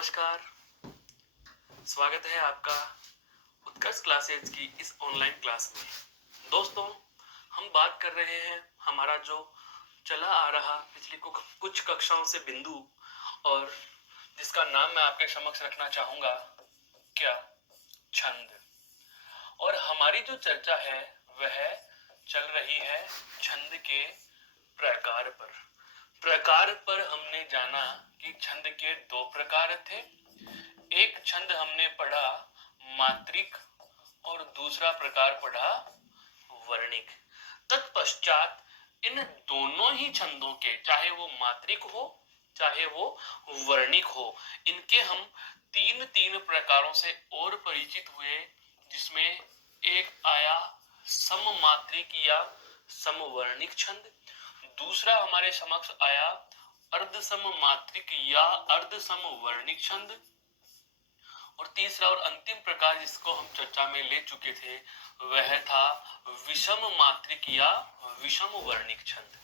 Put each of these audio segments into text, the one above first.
नमस्कार। स्वागत है आपका उत्कर्ष क्लासेज की इस ऑनलाइन क्लास में। दोस्तों, हम बात कर रहे हैं हमारा जो चला आ रहा पिछली कुछ कक्षाओं से बिंदु, और जिसका नाम मैं आपके समक्ष रखना चाहूंगा, क्या छंद। और हमारी जो चर्चा है वह चल रही है छंद के प्रकार पर हमने जाना कि छंद के दो प्रकार थे। एक छंद हमने पढ़ा मात्रिक और दूसरा प्रकार पढ़ा वर्णिक। तत्पश्चात इन दोनों ही छंदों के, चाहे वो मात्रिक हो चाहे वो वर्णिक हो, इनके हम तीन तीन प्रकारों से और परिचित हुए, जिसमें एक आया सममात्रिक या समवर्णिक छंद, दूसरा हमारे समक्ष आया अर्ध सममात्रिक या अर्ध समवर्णिक छंद, और तीसरा और अंतिम प्रकार जिसको हम चर्चा में ले चुके थे वह था विषम मात्रिक या विषम वर्णिक छंद।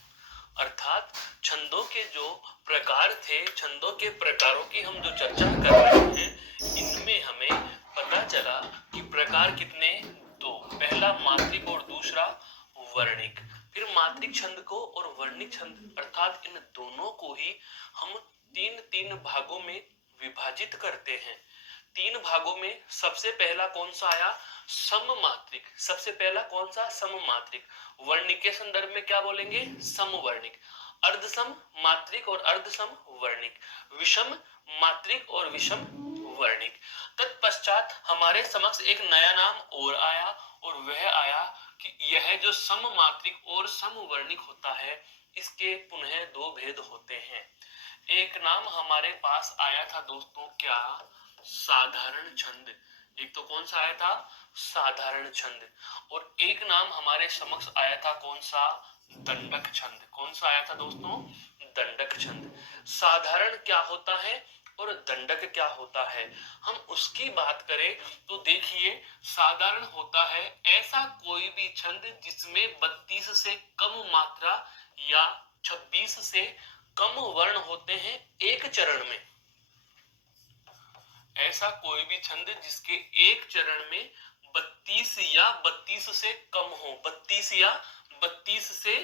अर्थात छंदों के जो प्रकार थे, छंदों के प्रकारों की हम जो चर्चा कर रहे हैं, इनमें हमें पता चला कि प्रकार कितने, दो। पहला मात्रिक और दूसरा वर्णिक। फिर मात्रिक छंद को और वर्णिक छंद अर्थात इन दोनों को ही हम तीन तीन भागों में विभाजित करते हैं। तीन भागों में सबसे पहला कौन सा आया? सममात्रिक। सबसे पहला कौन सा? सममात्रिक। वर्णिक के संदर्भ में क्या बोलेंगे? समवर्णिक। अर्धसम मात्रिक और अर्धसम वर्णिक। विषम मात्रिक और विषम वर्णिक। तत्पश्चात हमारे समक्ष एक नया नाम और आया, और वह आया कि यह जो सममात्रिक और समवर्णिक होता है, इसके पुनः दो भेद होते हैं। एक नाम हमारे पास आया था दोस्तों, क्या? साधारण छंद। एक तो कौन सा आया था? साधारण छंद। और एक नाम हमारे समक्ष आया था, कौन सा? दंडक छंद। कौन सा आया था दोस्तों? दंडक छंद। साधारण क्या होता है और दंडक क्या होता है, हम उसकी बात करें तो देखिए, साधारण होता है ऐसा कोई भी छंद जिसमें 32 से कम मात्रा या 26 से कम वर्ण होते हैं एक चरण में। ऐसा कोई भी छंद जिसके एक चरण में 32 या 32 से कम हो, 32 या 32 से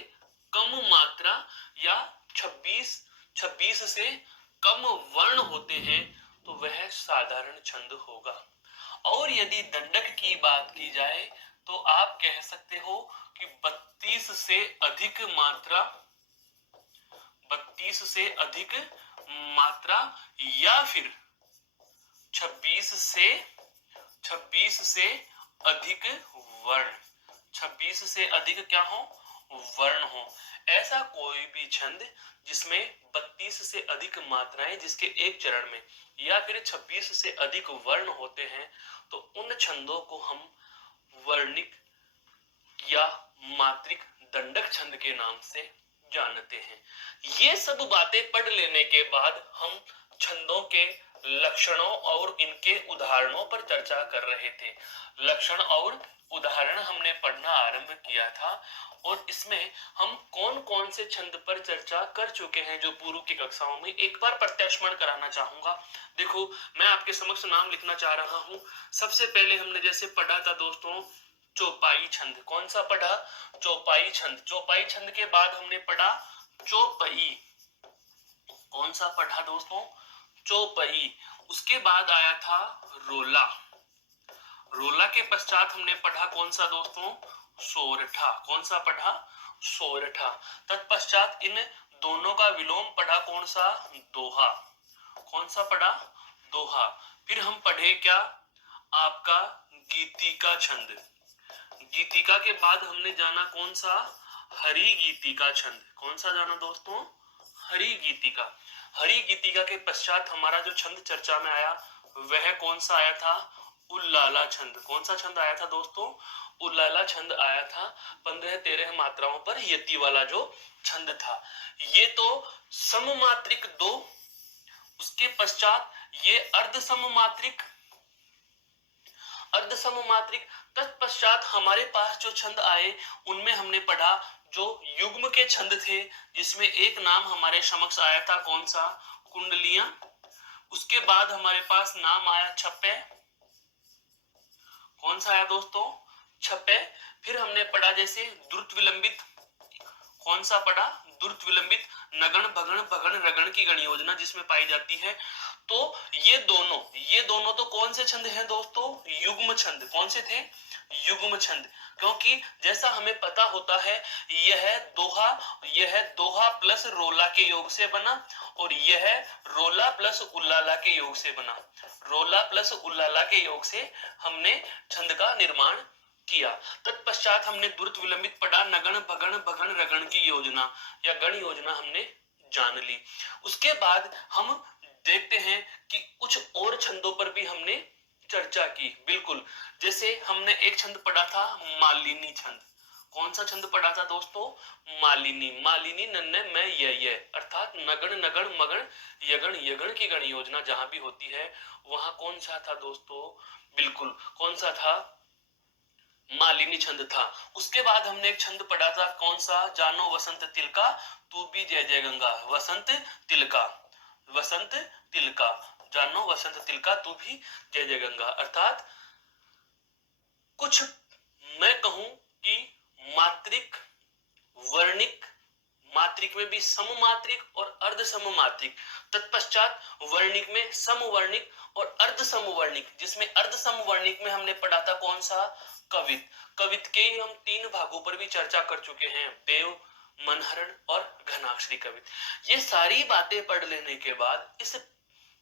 कम मात्रा या 26 से कम वर्ण होते हैं, तो वह साधारण छंद होगा। और यदि दंडक की बात की जाए तो आप कह सकते हो कि 32 से अधिक मात्रा, 32 से अधिक मात्रा या फिर 26 से अधिक वर्ण, 26 से अधिक क्या हो? वर्ण हो। ऐसा कोई भी छंद जिसमें 32 से अधिक मात्राएं जिसके एक चरण में, या फिर 26 से अधिक वर्ण होते हैं, तो उन छंदों को हम वर्णिक या मात्रिक दंडक छंद के नाम से जानते हैं। ये सब बातें पढ़ लेने के बाद हम छंदों के लक्षणों और इनके उदाहरणों पर चर्चा कर रहे थे। लक्षण और उदाहरण हमने पढ़ना आरंभ किया था, और इसमें हम कौन कौन से छंद पर चर्चा कर चुके हैं जो पूर्व की कक्षाओं में, एक बार प्रत्यास्मरण कराना चाहूंगा। देखो, मैं आपके समक्ष नाम लिखना चाह रहा हूं। सबसे पहले हमने जैसे पढ़ा था दोस्तों चौपाई छंद। कौन सा पढ़ा? चौपाई छंद। चौपाई छंद के बाद हमने पढ़ा चौपई। कौन सा पढ़ा दोस्तों? चौपई। उसके बाद आया था रोला। रोला के पश्चात हमने पढ़ा कौन सा दोस्तों? सोरठा। कौन सा पढ़ा? सोरठा। तत्पश्चात इन दोनों का विलोम पढ़ा कौन सा? दोहा। कौन सा पढ़ा? दोहा। फिर हम पढ़े क्या? आपका गीतिका छंद। गीतिका के बाद हमने जाना कौन सा? हरि गीतिका छंद। कौन सा जाना दोस्तों? हरि गीतिका। हरि गीतिका के पश्चात हमारा जो छंद चर्चा में आया वह कौन सा आया था? उल्लाला छंद। कौन सा छंद आया था दोस्तों? उल्लाला छंद आया था 15-13 मात्राओं पर यति वाला जो छंद था। ये तो सममात्रिक दो। उसके पश्चात ये अर्ध सममात्रिक, अर्ध सममात्रिक। तत्पश्चात हमारे पास जो छंद आए उनमें हमने पढ़ा जो युग्म के छंद थे, जिसमें एक नाम हमारे समक्ष आया था कौन सा? कुंडलियां। उसके बाद हमारे पास नाम आया छप्पे। कौन सा आया दोस्तों? छप्पे। फिर हमने पढ़ा जैसे द्रुत विलंबित। कौन सा पढ़ा? द्रुत विलंबित। नगण भगण भगण रगण की गण योजना जिसमें पाई जाती है। तो ये दोनों तो कौन से छंद हैं दोस्तों? युग्म छंद। कौन से थे? युग्म छंद। क्योंकि जैसा हमें पता होता है यह दोहा प्लस रोला के योग से बना और यह रोला प्लस उल्लाला के योग से बना। रोला प्लस उल्लाला के योग से हमने छंद का निर्माण किया। तत्पश्चात हमने द्रुत विलंबित पढ़ा, नगण भगण भगण रगण की योजना या गण योजना हमने जान ली। उसके बाद हम देखते हैं कि कुछ और छंदों पर भी हमने चर्चा की। बिल्कुल, जैसे हमने एक छंद पढ़ा था मालिनी छंद। कौन सा छंद पढ़ा था दोस्तों? मालिनी। मालिनी नन्ने मैं ये अर्थात नगण नगण मगण यगण यगण की गण योजना जहां भी होती है वहां कौन सा था दोस्तों? बिल्कुल, कौन सा था? मालिनी छंद था। उसके बाद हमने एक छंद पढ़ा था, कौन सा? जानो वसंत तिलका तू भी जय जय गंगा। वसंत तिलका, वसंत तिलका, जानो वसंत तिलका तू भी जय जय गंगा। अर्थात कुछ मैं कहूं कि मात्रिक, वर्णिक, मात्रिक में भी सममात्रिक और अर्ध सममात्रिक, तत्पश्चात वर्णिक में समवर्णिक और अर्ध समवर्णिक, जिसमें अर्ध समवर्णिक में हमने पढ़ा था कौन सा? कवित। कवित के ही हम 3 भागों पर भी चर्चा कर चुके हैं, देव, मनहरण और घनाक्षरी कवित। ये सारी बातें पढ़ लेने के बाद इस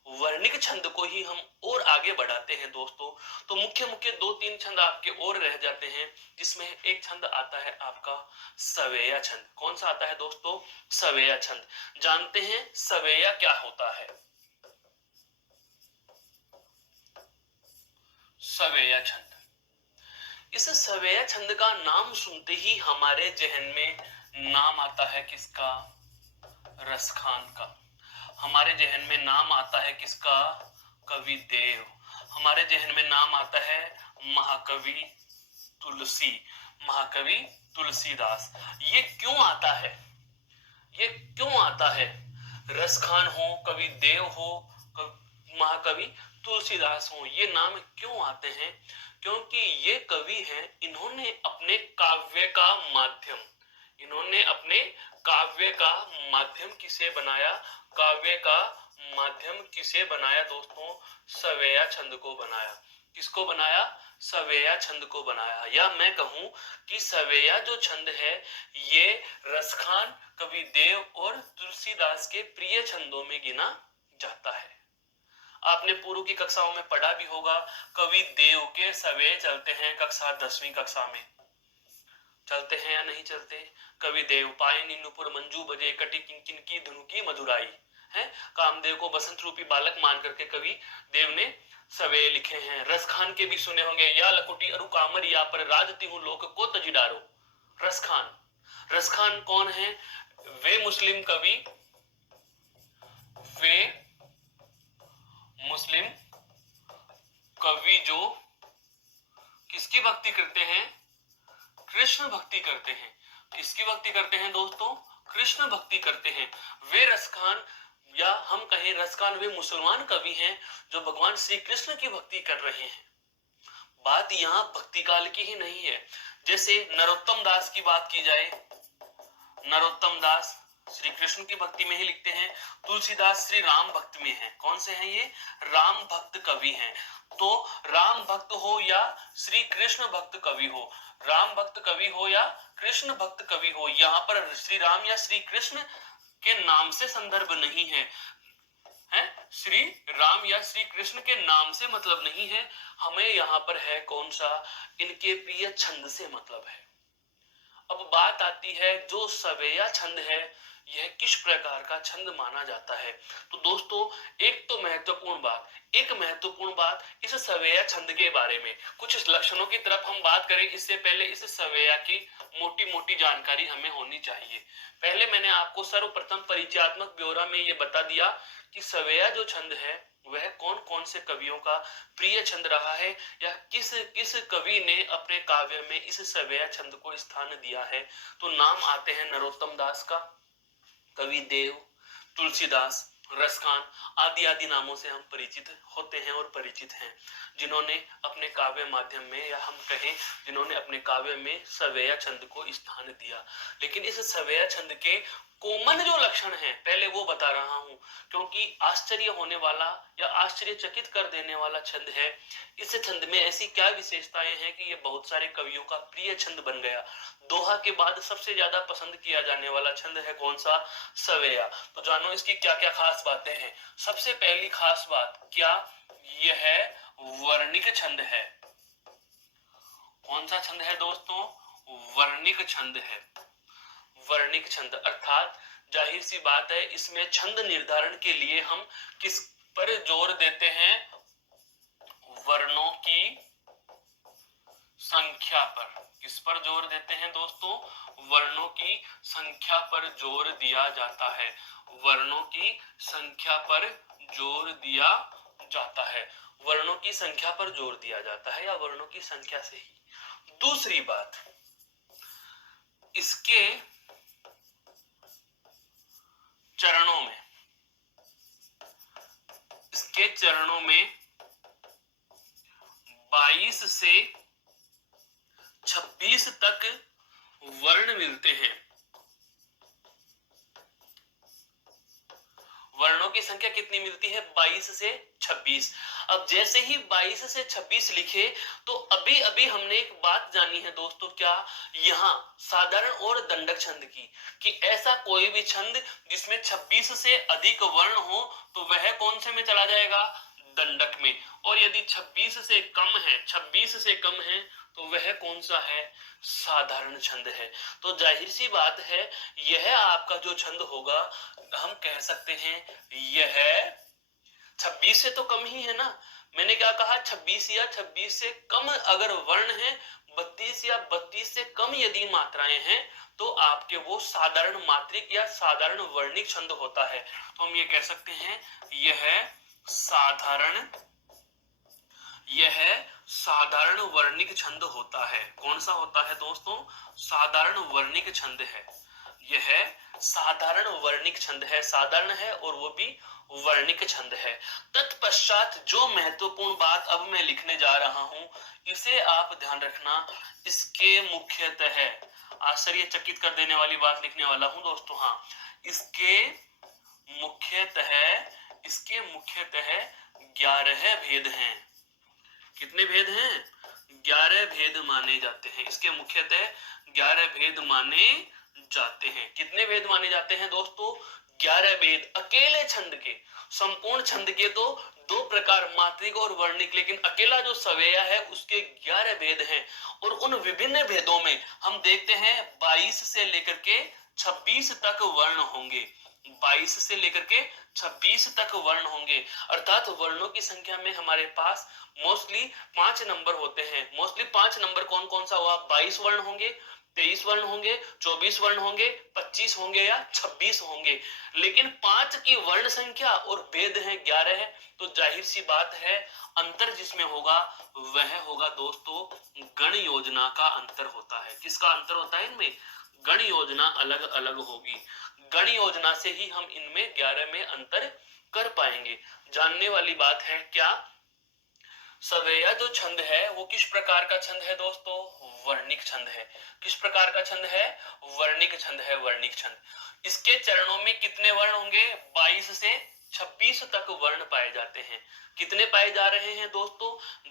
वर्णिक छंद को ही हम और आगे बढ़ाते हैं दोस्तों। तो मुख्य मुख्य 2-3 छंद आपके और रह जाते हैं, जिसमें एक छंद आता है आपका सवेया छंद। कौन सा आता है दोस्तों? सवेया छंद। जानते हैं सवेया क्या होता है? सवेया छंद। इस सवेया छंद का नाम सुनते ही हमारे जहन में नाम आता है किसका? रसखान का। हमारे जहन में नाम आता है किसका? कवि देव। हमारे जहन में नाम आता है महाकवि तुलसी, महाकवि तुलसीदास। ये क्यों आता है? ये क्यों आता है? रसखान हो, कवि देव हो, महाकवि तुलसीदास हो, ये नाम क्यों आते हैं? क्योंकि ये कवि हैं, इन्होंने अपने काव्य का माध्यम, इन्होंने अपने काव्य का माध्यम किसे बनाया? काव्य का माध्यम किसे बनाया दोस्तों? सवेया छंद को बनाया। किसको बनाया? सवेया छंद को बनाया। या मैं कहूं कि सवेया जो छंद है ये रसखान, कवि देव और तुलसीदास के प्रिय छंदों में गिना जाता है। आपने पूर्व की कक्षाओं में पढ़ा भी होगा, कवि देव के सवेय चलते हैं कक्षा 10वीं कक्षा में। चलते हैं या नहीं चलते? कवि देव पाए नीनुपुर मंजू बजे कटी किंकिन की धुनु की मधुराई है। कामदेव को बसंत रूपी बालक मान करके कवि देव ने सवेय लिखे हैं। रसखान के भी सुने होंगे, या लकुटी अरु कामर या पर राजती हूं लोक को तजी डारो। रसखान, रसखान कौन है? वे मुस्लिम कवि, वे मुस्लिम कवि जो किसकी भक्ति करते हैं? कृष्ण भक्ति करते हैं। किसकी भक्ति करते हैं दोस्तों? कृष्ण भक्ति करते हैं। वे रसखान, या हम कहें रसखान, वे मुसलमान कवि हैं जो भगवान श्री कृष्ण की भक्ति कर रहे हैं। बात यहाँ भक्ति काल की ही नहीं है। जैसे नरोत्तम दास की बात की जाए, नरोत्तम दास श्री कृष्ण की भक्ति में ही लिखते हैं। तुलसीदास श्री राम भक्त में हैं। कौन से हैं ये? राम भक्त कवि हैं। तो राम भक्त हो या श्री कृष्ण भक्त कवि हो, राम भक्त कवि हो या कृष्ण भक्त कवि हो, यहाँ पर श्री राम या श्री कृष्ण के नाम से संदर्भ नहीं है, श्री राम या श्री कृष्ण के नाम से मतलब नहीं है, हमें यहाँ पर है कौन सा? इनके प्रिय छंद से मतलब है। अब बात आती है जो सवेया छंद है यह किस प्रकार का छंद माना जाता है। तो दोस्तों एक तो महत्वपूर्ण बात, एक महत्वपूर्ण बात इस सवेया छंद के बारे में, कुछ लक्षणों की तरफ हम बात करें इससे पहले इस सवेया की मोटी मोटी जानकारी हमें होनी चाहिए। पहले मैंने आपको सर्वप्रथम परिचयात्मक ब्यौरा में ये बता दिया कि सवेया जो छंद है वह कौन कौन से कवियों का प्रिय छंद रहा है, या किस किस कवि ने अपने काव्य में इस सवेया छंद को स्थान दिया है। तो नाम आते हैं नरोत्तम दास का, कवि देव, तुलसीदास रसखान आदि आदि नामों से हम परिचित होते हैं और परिचित हैं, जिन्होंने अपने काव्य माध्यम में, या हम कहें जिन्होंने अपने काव्य में सवेया छंद को स्थान दिया। लेकिन इस सवेया छंद के कॉमन जो लक्षण हैं पहले वो बता रहा हूं, क्योंकि आश्चर्य होने वाला या आश्चर्यचकित कर देने वाला छंद है। इस छंद में ऐसी क्या विशेषताएं हैं कि ये बहुत सारे कवियों का प्रिय छंद बन गया। दोहा के बाद सबसे ज्यादा पसंद किया जाने वाला छंद है कौन सा? सवेया। तो जानो इसकी क्या क्या खास बातें हैं। सबसे पहली खास बात क्या, यह वर्णिक छंद है। कौन सा छंद है दोस्तों? वर्णिक छंद है। वर्णिक छंद अर्थात जाहिर सी बात है, इसमें छंद निर्धारण के लिए हम किस पर जोर देते हैं? वर्णों की संख्या पर। किस पर जोर देते हैं दोस्तों? वर्णों की संख्या पर जोर दिया जाता है। वर्णों की संख्या पर जोर दिया जाता है। वर्णों की संख्या पर जोर दिया जाता है, या वर्णों की संख्या से ही। दूसरी बात, इसके चरणों में, इसके चरणों में 22 से 26 तक वर्ण मिलते हैं। वर्णों की संख्या कितनी मिलती है? 22 से 26। अब जैसे ही 22 से 26 लिखे तो अभी अभी हमने एक बात जानी है दोस्तों, क्या? यहाँ साधारण और दंडक छंद की, कि ऐसा कोई भी छंद जिसमें 26 से अधिक वर्ण हो तो वह कौन से में चला जाएगा? दंडक में। और यदि 26 से कम है, 26 से कम है तो वह कौन सा है? साधारण छंद है। तो जाहिर सी बात है, यह आपका जो छंद होगा, हम कह सकते हैं यह 26 से तो कम ही है ना। मैंने क्या कहा? 26 या 26 से कम अगर वर्ण है, 32 या 32 से कम यदि मात्राएं हैं, तो आपके वो साधारण मात्रिक या साधारण वर्णिक छंद होता है। तो हम ये कह सकते हैं यह साधारण, यह साधारण वर्णिक छंद होता है। कौन सा होता है दोस्तों? साधारण वर्णिक छंद है। यह साधारण वर्णिक छंद है, साधारण है और वो भी वर्णिक छंद है। तत्पश्चात जो महत्वपूर्ण बात अब मैं लिखने जा रहा हूं, इसे आप ध्यान रखना। इसके मुख्यतः, आश्चर्यचकित कर देने वाली बात लिखने वाला हूं दोस्तों। हाँ, इसके मुख्यतः, इसके मुख्यतः 11 भेद हैं। कितने भेद हैं? 11 भेद माने जाते हैं। इसके मुख्यतः 11 भेद माने जाते हैं। कितने भेद माने जाते हैं दोस्तों? 11 भेद। अकेले छंद के, संपूर्ण छंद के तो 2 प्रकार, मात्रिक और वर्णिक, लेकिन अकेला जो सवेया है उसके 11 भेद हैं। और उन विभिन्न भेदों में हम देखते हैं 22 से लेकर के 26 तक वर्ण होंगे। 22 से लेकर के 26 तक वर्ण होंगे। अर्थात वर्णों की संख्या में हमारे पास मोस्टली 5 नंबर होते हैं। मोस्टली 5 नंबर कौन कौन सा हुआ? 22 वर्ण होंगे, 23 वर्ण होंगे, 24 वर्ण होंगे, 25 होंगे या 26 होंगे। लेकिन 5 की वर्ण संख्या और भेद है 11 है। तो जाहिर सी बात है, अंतर जिसमें होगा वह होगा दोस्तों गण योजना का अंतर होता है। किसका अंतर होता है इनमें? गण योजना अलग अलग होगी। गण योजना से ही हम इनमें 11 में अंतर कर पाएंगे। जानने वाली बात है क्या, सवेया जो छंद है वो किस प्रकार का छंद है दोस्तों? वर्णिक छंद है। किस प्रकार का छंद है? वर्णिक छंद है, वर्णिक छंद। इसके चरणों में कितने वर्ण होंगे? 22 से 26 तक वर्ण पाए जाते हैं। कितने पाए जा रहे हैं दोस्तों?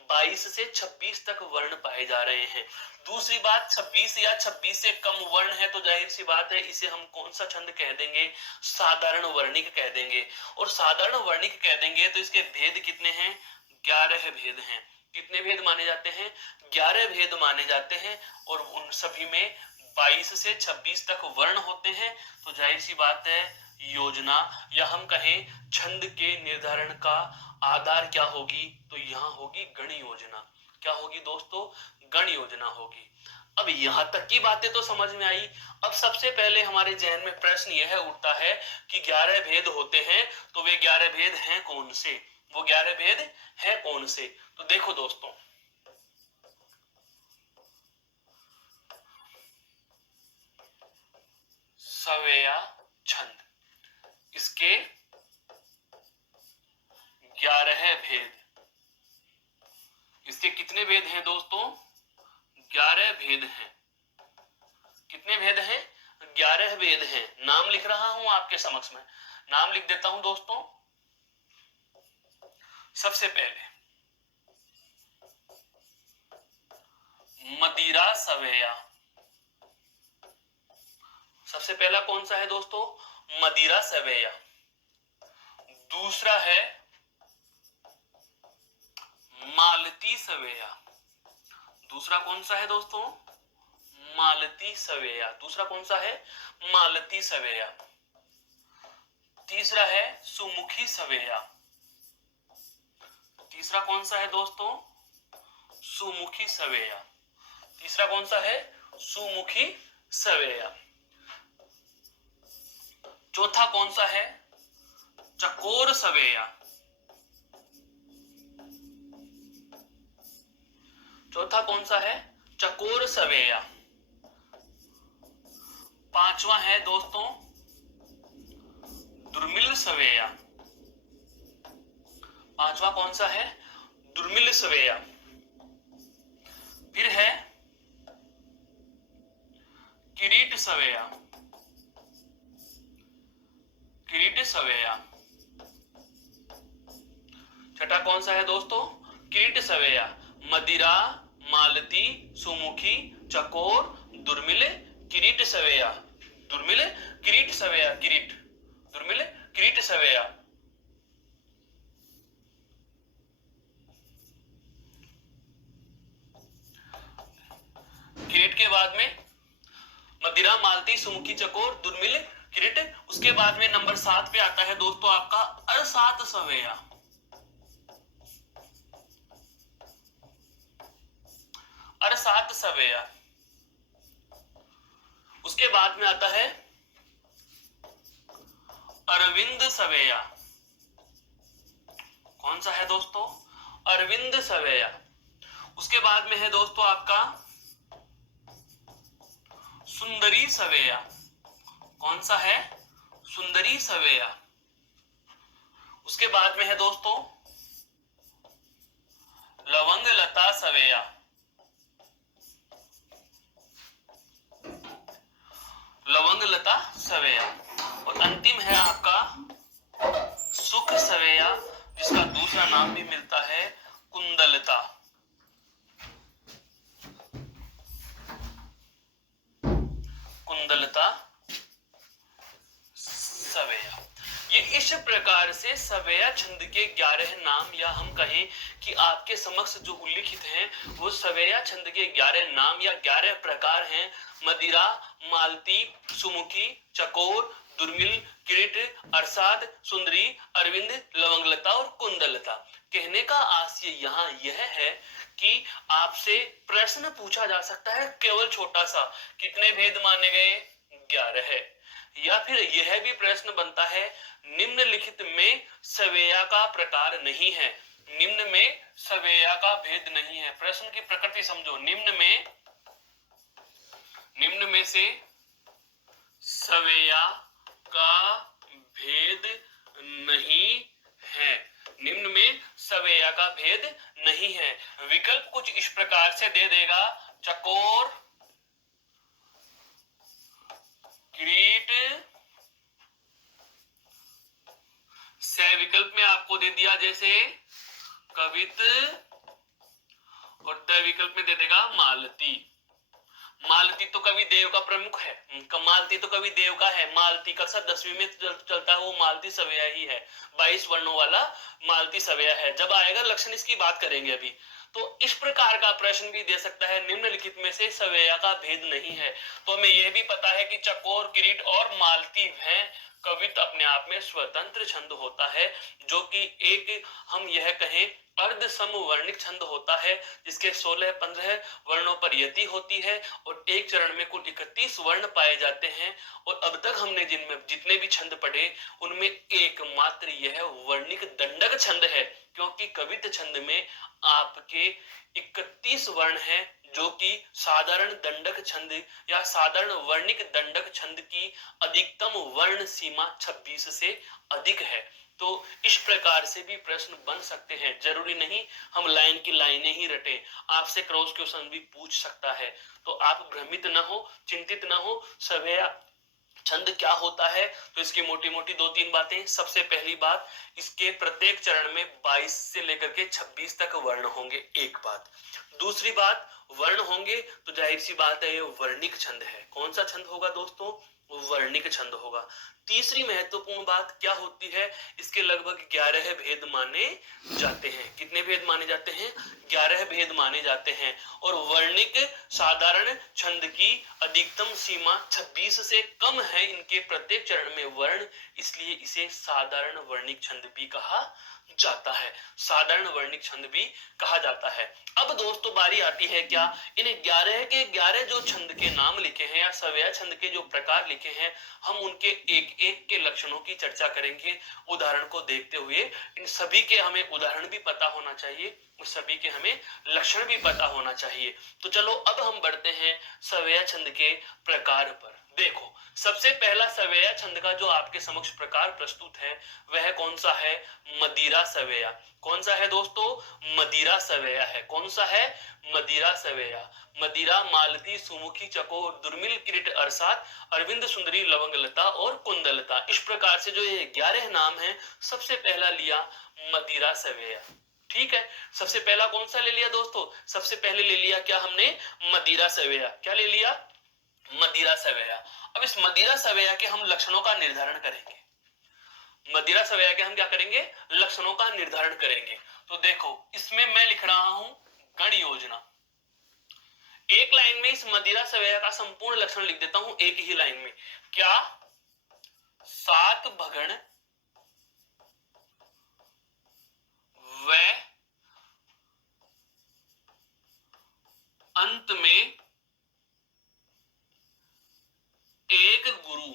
22 से 26 तक वर्ण पाए जा रहे हैं। दूसरी बात, 26 या 26 से कम वर्ण है तो जाहिर सी बात है इसे हम कौन सा छंद कह देंगे? साधारण वर्णिक कह देंगे। और साधारण वर्णिक कह देंगे तो इसके भेद कितने हैं? 11 भेद हैं। कितने भेद माने जाते हैं? 11 भेद माने जाते हैं। और उन सभी में 22 से 26 तक वर्ण होते हैं। तो जाहिर सी बात है, योजना या हम कहें छंद के निर्धारण का आधार क्या होगी? तो यहाँ होगी गण योजना। क्या होगी दोस्तों? गण योजना होगी। अब यहां तक की बातें तो समझ में आई। अब सबसे पहले हमारे जहन में प्रश्न यह उठता है कि 11 भेद होते हैं, तो वे 11 भेद हैं कौन से? वो 11 भेद है कौन से? तो देखो दोस्तों, सवेया छंद, इसके भेद। इसके कितने भेद हैं दोस्तों? 11 भेद हैं। कितने भेद हैं? 11 भेद हैं। नाम लिख रहा हूं आपके समक्ष में, नाम लिख देता हूं दोस्तों। सबसे पहले मदिरा सवेया। सबसे पहला कौन सा है दोस्तों? मदिरा सवेया। दूसरा है मालती सवेया। दूसरा कौन सा है दोस्तों? मालती सवेया। दूसरा कौन सा है? मालती सवेया। तीसरा है सुमुखी सवेया। तीसरा कौन सा है दोस्तों? सुमुखी सवेया। तीसरा कौन सा है? सुमुखी सवेया। चौथा कौन सा है? चकोर सवेया। चौथा कौन सा है? चकोर सवेया। पांचवा है दोस्तों दुर्मिल सवेया। पांचवा कौन सा है? दुर्मिल सवेया। फिर है किरीट सवेया। किरीट सवेया। छठा कौन सा है दोस्तों? किरीट सवेया। मदिरा, मालती, सुमुखी, चकोर, दुर्मिल, किरीट सवेया। दुर्मिल, किरीट सवेया। किरीट, दुर्मिल, किरीट सवेया। किरीट के बाद में मदिरा, मालती, सुमुखी, चकोर, दुर्मिल, किरीट। उसके बाद में नंबर 7 पे आता है दोस्तों आपका अरसात सवेया। अरसात सवेया। उसके बाद में आता है अरविंद सवेया। कौन सा है दोस्तों? अरविंद सवेया। उसके बाद में है दोस्तों आपका सुंदरी सवेया। कौन सा है? सुंदरी सवेया। उसके बाद में है दोस्तों लवंग लता सवेया। लवंग लता सवेया। और अंतिम है आपका सुख सवेया, जिसका दूसरा नाम भी मिलता है कुंदलता। कुंदलता सवेया। ये इस प्रकार से सवेया छंद के 11 नाम, या हम कहें कि आपके समक्ष जो उल्लिखित हैं वो सवेया छंद के 11 नाम या 11 प्रकार हैं। मदिरा, मालती, सुमुखी, चकोर, दुर्मिल, किरीट, अरसाद, सुंदरी, अरविंद, लवंगलता और कुंदलता। कहने का आशय यहाँ यह है कि आपसे प्रश्न पूछा जा सकता है केवल छोटा सा, कितने भेद माने गए? 11 है। या फिर यह भी प्रश्न बनता है निम्नलिखित में सवेया का प्रकार नहीं है। निम्न में सवेया का भेद नहीं है। प्रश्न की प्रकृति समझो। निम्न में से सवेया का भेद नहीं है। निम्न में सवेया का भेद नहीं है। विकल्प कुछ इस प्रकार से दे देगा, चकोर, किरीट, से विकल्प में आपको दे दिया जैसे कवित, और द विकल्प में दे देगा मालती। मालती तो कवि देव का प्रमुख है, मालती तो कवि देव का है। मालती का अक्सर 10वीं में चलता है, वो मालती सवेया ही है। 22 वर्णों वाला मालती सवेया है। जब आएगा लक्षण इसकी बात करेंगे अभी। तो इस प्रकार का प्रश्न भी दे सकता है, निम्नलिखित में से सवेया का भेद नहीं है। तो हमें यह भी पता है कि चकोर, किरीट और मालती है। कवित अपने आप में स्वतंत्र छंद होता है, जो कि एक हम यह कहें अर्ध समवर्णिक छंद होता है, जिसके 16-15 वर्णों पर यति होती है और एक चरण में कुल 31 वर्ण पाए जाते हैं। और अब तक हमने जितने भी छंद पढ़े उनमें एकमात्र यह वर्णिक दंडक छंद है, क्योंकि कवित छंद में आपके 31 वर्ण हैं, जो कि साधारण दंडक छंद या साधारण वर्णिक दंडक छंद की अधिकतम वर्ण सीमा 26 से अधिक है। तो इस प्रकार से भी प्रश्न बन सकते हैं, जरूरी नहीं हम लाइन की लाइनें ही रटे, आपसे क्रॉस क्वेश्चन भी पूछ सकता है। तो आप भ्रमित ना हो, चिंतित ना हो। सवेया छंद क्या होता है, तो इसकी मोटी मोटी दो तीन बातें। सबसे पहली बात, इसके प्रत्येक चरण में 22 से लेकर के 26 तक वर्ण होंगे, एक बात। दूसरी बात, वर्ण होंगे तो जाहिर सी बात है ये वर्णिक छंद है। कौन सा छंद होगा दोस्तों, वर्णिक छंद होगा। तीसरी महत्वपूर्ण बात क्या होती है, इसके लगभग 11 भेद माने जाते हैं। कितने भेद माने जाते हैं, 11 भेद माने जाते हैं। और वर्णिक साधारण छंद की अधिकतम सीमा 26 से कम है इनके प्रत्येक चरण में वर्ण, इसलिए इसे साधारण वर्णिक छंद भी कहा जाता है। साधारण वर्णिक छंद भी कहा जाता है। अब दोस्तों बारी आती है क्या, इन 11 के 11 जो छंद के नाम लिखे हैं या सवेया छंद के जो प्रकार लिखे हैं, हम उनके एक एक के लक्षणों की चर्चा करेंगे उदाहरण को देखते हुए। इन सभी के हमें उदाहरण भी पता होना चाहिए और सभी के हमें लक्षण भी पता होना चाहिए। तो चलो अब हम बढ़ते हैं सवेया छंद के प्रकार पर। देखो, सबसे पहला सवेया छंद का जो आपके समक्ष प्रकार प्रस्तुत है वह कौन सा है, मदिरा सवेया। कौन सा है दोस्तों, मदिरा सवेया है। कौन सा है, मदिरा सवेया। मदिरा, मालती, सुमुखी, चकोर, दुर्मिल, किरीट, अरसात, अरविंद सुंदरी, लवंगलता और कुंदलता। इस प्रकार से जो ये 11 नाम है, सबसे पहला लिया मदिरा सवेया। ठीक है, सबसे पहला कौन सा ले लिया दोस्तों, सबसे पहले ले लिया क्या हमने, मदिरा सवेया। क्या ले लिया, मदिरा सवेया। अब इस मदिरा सवेया के हम लक्षणों का निर्धारण करेंगे। मदिरा सवेया के हम क्या करेंगे, लक्षणों का निर्धारण करेंगे। तो देखो, इसमें मैं लिख रहा हूं गण योजना। एक लाइन में इस मदिरा सवेया का संपूर्ण लक्षण लिख देता हूं एक ही लाइन में। क्या, 7 भगण व अंत में एक गुरु।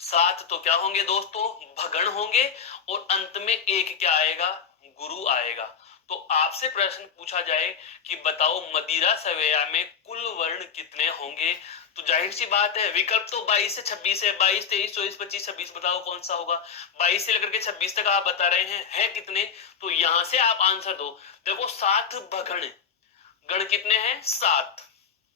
7 तो क्या होंगे दोस्तों, भगण होंगे, और अंत में एक क्या आएगा, गुरु आएगा। तो आपसे प्रश्न पूछा जाए कि बताओ मदिरा सवेया में कुल वर्ण कितने होंगे, तो जाहिर सी बात है विकल्प तो 22 से 26 है। 22, 23, 24, 25, 26, बताओ कौन सा होगा। 22 से लेकर के 26 तक आप बता रहे हैं, है कितने, तो यहां से आप आंसर दो। देखो 7 भगण, गण कितने हैं, 7।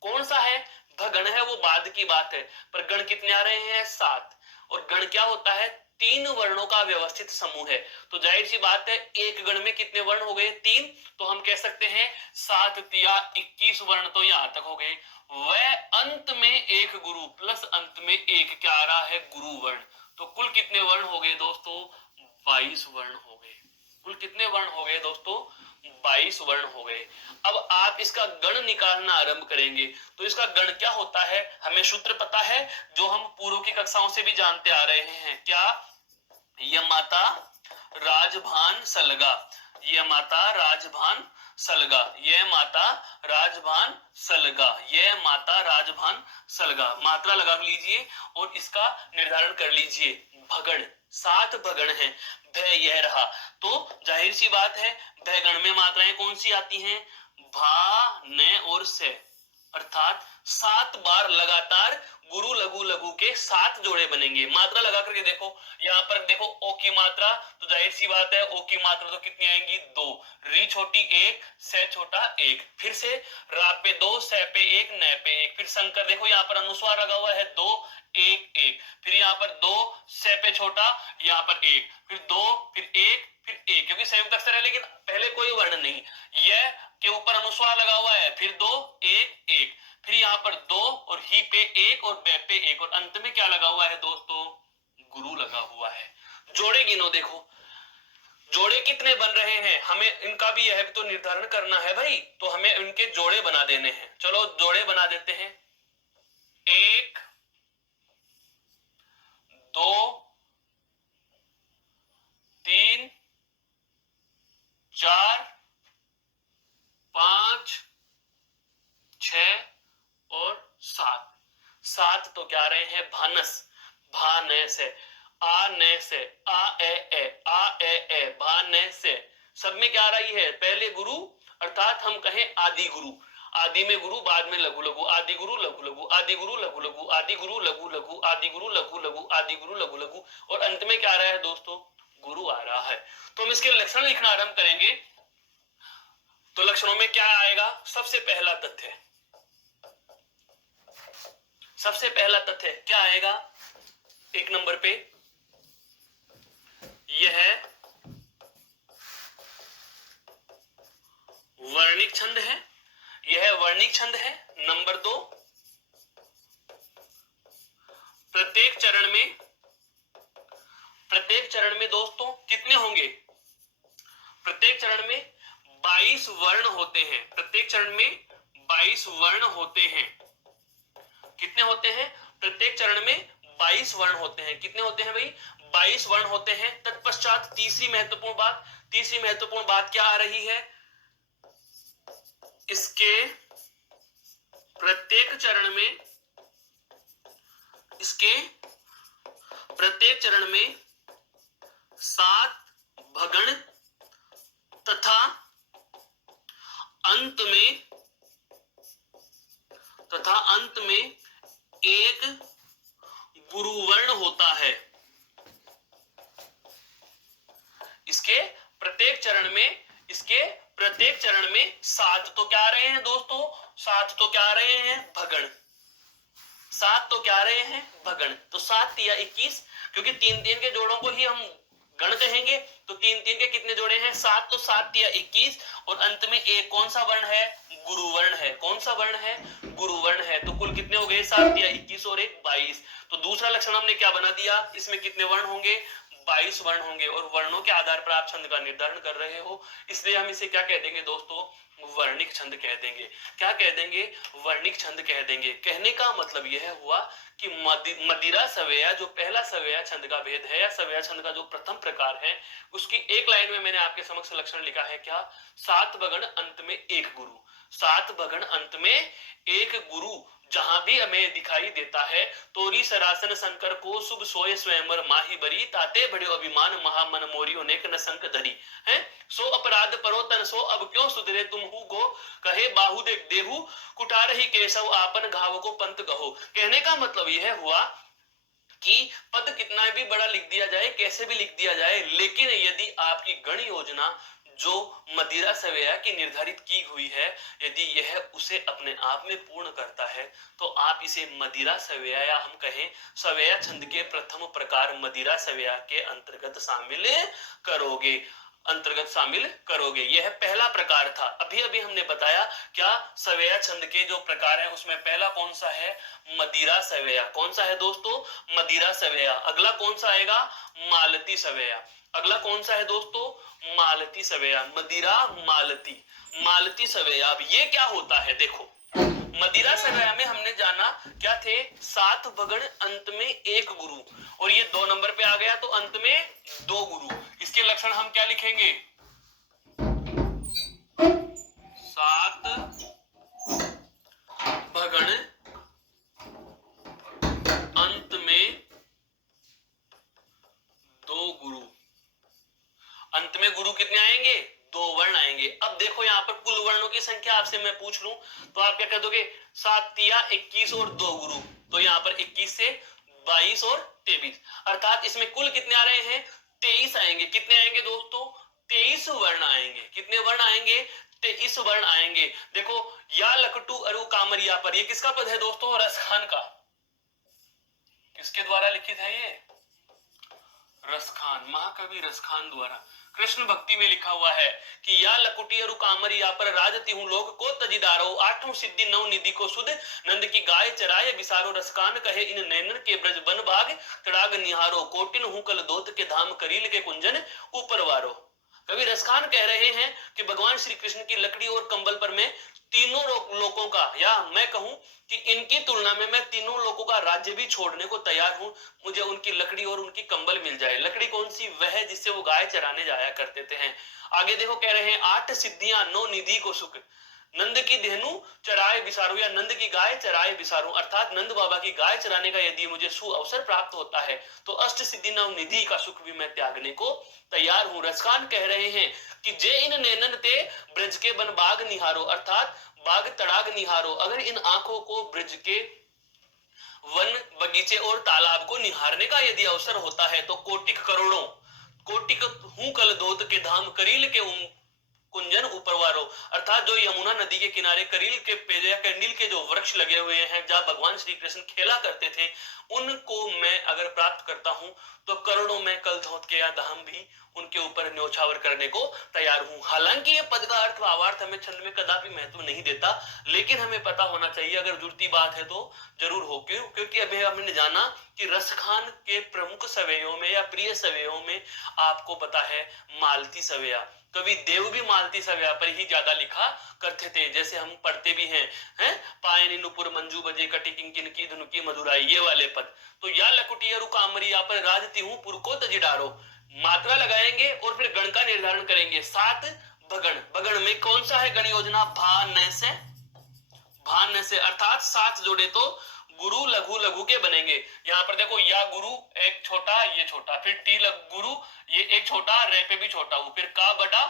कौन सा है, भगण है वो बाद की बात है, पर गण कितने आ रहे हैं, 7। और गण क्या होता है, 3 वर्णों का व्यवस्थित समूह है। तो जाहिर सी बात है एक गण में कितने वर्ण हो गए, 3। तो हम कह सकते हैं 7 तिया 21 वर्ण तो यहां तक हो गए। वह अंत में एक गुरु, प्लस अंत में एक क्या आ रहा है, गुरु वर्ण। तो कुल कितने वर्ण हो गए दोस्तों, 22 वर्ण हो गए। कुल कितने वर्ण हो गए दोस्तों, 22 वर्ण हो गए। अब आप इसका गण निकालना आरंभ करेंगे। तो इसका गण क्या होता है, हमें सूत्र पता है जो हम पूर्व की कक्षाओं से भी जानते आ रहे हैं। क्या, यमाता राजभान सलगा, ये माता राजभान सलगा, ये माता राजभान सलगा, ये माता राजभान सलगा। मात्रा लगा लीजिए और इसका निर्धारण कर लीजिए। भगण, 7 भगण है। भय यह रहा, तो जाहिर सी बात है भयगण में मात्राएं कौन सी आती हैं, भा, न और से, अर्थात 7 बार लगातार गुरु लघु लघु के 7 जोड़े बनेंगे। मात्रा लगा करके देखो, यहाँ पर देखो ओ की मात्रा, तो जाहिर सी बात है ओ की मात्रा तो कितनी आएंगी, 2। री छोटी 1, से छोटा 1, फिर से रा पे 2, से पे 1, न पे 1, फिर संकर देखो यहाँ पर अनुस्वार लगा हुआ है 2 1 1, फिर यहाँ पर 2, से पे छोटा, यहाँ पर 1, फिर 2, फिर 1, फिर 1, क्योंकि संयुक्त अक्षर है लेकिन पहले कोई वर्ण नहीं। यह के ऊपर अनुस्वार लगा हुआ है, फिर 2 1 1, फिर यहाँ पर 2 और ही पे 1 और बे पे 1, और अंत में क्या लगा हुआ है दोस्तों, गुरु लगा हुआ है। जोड़े गिनो, देखो जोड़े कितने बन रहे हैं, हमें इनका भी यह तो निर्धारण करना है भाई। तो हमें इनके जोड़े बना देने हैं। चलो जोड़े बना देते हैं। 1 2 3 4 5 6 और 7। 7 तो क्या रहे हैं, भानस, भा न से, आ न से, आ ए भा न से। सब में क्या आ रही है, पहले गुरु, अर्थात हम कहें आदि गुरु। आदि में गुरु, बाद में लघु लघु, आदि गुरु लघु लघु, आदि गुरु लघु लघु, आदि गुरु लघु लघु, आदि गुरु लघु लघु, आदि गुरु लघु लघु, और अंत में क्या आ रहा है दोस्तों, गुरु आ रहा है। तो हम इसके लक्षण लिखना आरंभ करेंगे। तो लक्षणों में क्या आएगा, सबसे पहला तथ्य, सबसे पहला तथ्य क्या आएगा, एक नंबर पे यह वर्णिक छंद है, यह वर्णिक छंद है। नंबर 2, प्रत्येक चरण में दोस्तों कितने होंगे, प्रत्येक चरण में 22 वर्ण होते हैं, प्रत्येक चरण में 22 वर्ण होते हैं। कितने होते हैं, प्रत्येक चरण में 22 वर्ण होते हैं। कितने होते हैं भाई, 22 वर्ण होते हैं। तत्पश्चात तीसरी महत्वपूर्ण बात क्या आ रही है, इसके प्रत्येक चरण में 7 भगण तथा अंत में एक गुरुवर्ण होता है। इसके प्रत्येक चरण में 7 तो क्या आ रहे हैं दोस्तों, 7 तो क्या आ रहे हैं भगण, 7 तो क्या आ रहे हैं भगण। तो 7 या 21, क्योंकि 3 के जोड़ों को ही हम गण कहेंगे, तो 3 के कितने जोड़े हैं, 7, तो 7 या 21, और अंत में एक कौन सा वर्ण है, गुरुवर्ण है। कौन सा वर्ण है, गुरुवर्ण है। तो कुल कितने हो गए, 7 या 21 और 1 22। तो दूसरा लक्षण हमने क्या बना दिया, इसमें कितने वर्ण होंगे, 22 वर्ण होंगे, और वर्णों के आधार पर आप छंद का निर्धारण कर रहे हो, इसलिए हम इसे क्या कह देंगे दोस्तों, वर्णिक छंद कह देंगे। क्या कह देंगे, वर्णिक छंद कह देंगे। कहने का मतलब यह हुआ कि मदिरा सवेया, जो पहला सवेया छंद का भेद है, या सवेया छंद का जो प्रथम प्रकार है, उसकी एक लाइन में मैंने आपके समक्ष लक्षण लिखा है क्या, 7 भगण अंत में एक गुरु, 7 भगण अंत में एक गुरु जहां भी हमें दिखाई देता है। तोरी सरासन शंकर को शुभ सोय स्वयंवर माही बरी, ताते बड़े अभिमान महामन मोरी अनेक न संक धरी है। सो अपराध परो तन सो अब क्यों सुधरे तुम हु गो, कहे बाहु देख देहु कुठार ही केशव आपन घाव को पंत गहो। कहने का मतलब यह हुआ कि पद कितना भी बड़ा लिख दिया जाए, कैसे भी लिख दिया जाए, लेकिन यदि आपकी गण योजना जो मदिरा सवेया की निर्धारित की हुई है, यदि यह उसे अपने आप में पूर्ण करता है, तो आप इसे मदिरा सवेया, या हम कहें सवेया छंद के प्रथम प्रकार मदिरा सवेया के अंतर्गत शामिल करोगे। यह पहला प्रकार था। अभी हमने बताया क्या, सवेया छंद के जो प्रकार हैं उसमें पहला कौन सा है, मदिरा सवेया। कौन सा है दोस्तों, मदिरा सवेया। अगला कौन सा आएगा, मालती सवेया। अगला कौन सा है दोस्तों, मालती सवेया। मदिरा मालती सवेया। अब ये क्या होता है, देखो मदिरा सवेया में हमने जाना क्या थे, 7 भगण अंत में एक गुरु, और ये 2 नंबर पे आ गया, तो अंत में 2 गुरु। इसके लक्षण हम क्या लिखेंगे, 7 भगण अंत में 2 गुरु। अंत में गुरु कितने आएंगे, 2 वर्ण आएंगे। अब देखो यहाँ पर कुल वर्णों की संख्या आपसे मैं पूछ लूं तो आप क्या कह दोगे, 7 या 21 और 2 गुरु, तो यहाँ पर 21 से 22 और 23, अर्थात इसमें कुल कितने आ रहे हैं, 23 आएंगे। कितने आएंगे दोस्तों, 23 वर्ण आएंगे। कितने वर्ण आएंगे, 23 वर्ण आएंगे। देखो या लकटू अरु कामरिया पर, ये किसका पद है दोस्तों, रसखान का। किसके द्वारा लिखित है ये, रसखान, महाकवि रसखान द्वारा। कृष्ण भक्ति में लिखा हुआ है कि या लकुटी अरु कामरिया पर राजती हूं लोग को तजिदारो, 8 सिद्धि 9 निधि को सुध, नंद की गाय चराय विसारो, रसकान कहे इन नैनन के ब्रज बन बाग, तड़ाग निहारो, कोटिन हूं कल दोत के धाम, करील के कुंजन ऊपर वारो। कवि रसखान कह रहे हैं कि भगवान श्री कृष्ण की लकड़ी और कंबल पर मैं तीनों लोगों का, या मैं कहूं कि इनकी तुलना में मैं तीनों लोगों का राज्य भी छोड़ने को तैयार हूं, मुझे उनकी लकड़ी और उनकी कंबल मिल जाए। लकड़ी कौन सी, वह जिससे वो गाय चराने जाया करते थे। आगे देखो कह रहे हैं 8 सिद्धियां 9 निधि को सुख, नंद की धेनु चराए बिसारू, या नंद की गाय चराए बिसारू, अर्थात नंद बाबा की गाय चराने का यदि मुझे सुअवसर प्राप्त होता है तो अष्ट सिद्धि नव निधि का सुख भी मैं त्यागने को तैयार हूं। रसखान कह रहे हैं कि जे इन नैनन ते ब्रज के बन बाग निहारो, अर्थात बाग तड़ाग निहारो। अगर इन आंखों को ब्रज के वन बगीचे और तालाब को निहारने का यदि अवसर होता है तो कोटिक करोड़ों, कोटिक हूं कल दोत के धाम करील के कुंजन उपरवारो, अर्थात जो यमुना नदी के किनारे करील के पेड़ या कैंडिल के जो वृक्ष लगे हुए हैं जहां भगवान श्री कृष्ण खेला करते थे, उनको मैं अगर प्राप्त करता हूं तो करोड़ों में कल धोत के या धाम भी उनके ऊपर न्योछावर करने को तैयार हूं। हालांकि ये पद का अर्थ भावार्थ हमें छंद में कदापि महत्व नहीं देता, लेकिन हमें पता होना चाहिए अगर जुड़ती बात है तो जरूर हो। क्यों? क्योंकि अभी हमने जाना कि रसखान के प्रमुख सवेयों में या प्रिय सवेयों में आपको पता है मालती सवेया, कवि देव भी मालती सवेया पर ही ज्यादा लिखा करते थे, जैसे हम पढ़ते भी हैं पायनी नुपुर मंजू बजे कटी किंकिन की धुन की मधुराई, ये वाले पद। तो या लकुटिया रुकामरिया पर राजती हूं पुर को तजिडारो, मात्रा लगाएंगे और फिर गण का निर्धारण करेंगे। सात भगण, भगण में कौन सा है गण योजना? भा न से, भा न से, अर्थात सात जोड़े तो गुरु लघु लघु के बनेंगे। यहाँ पर देखो या गुरु एक छोटा ये छोटा, फिर टी गुरु ये एक छोटा, रे पे भी छोटा हूं, फिर का बड़ा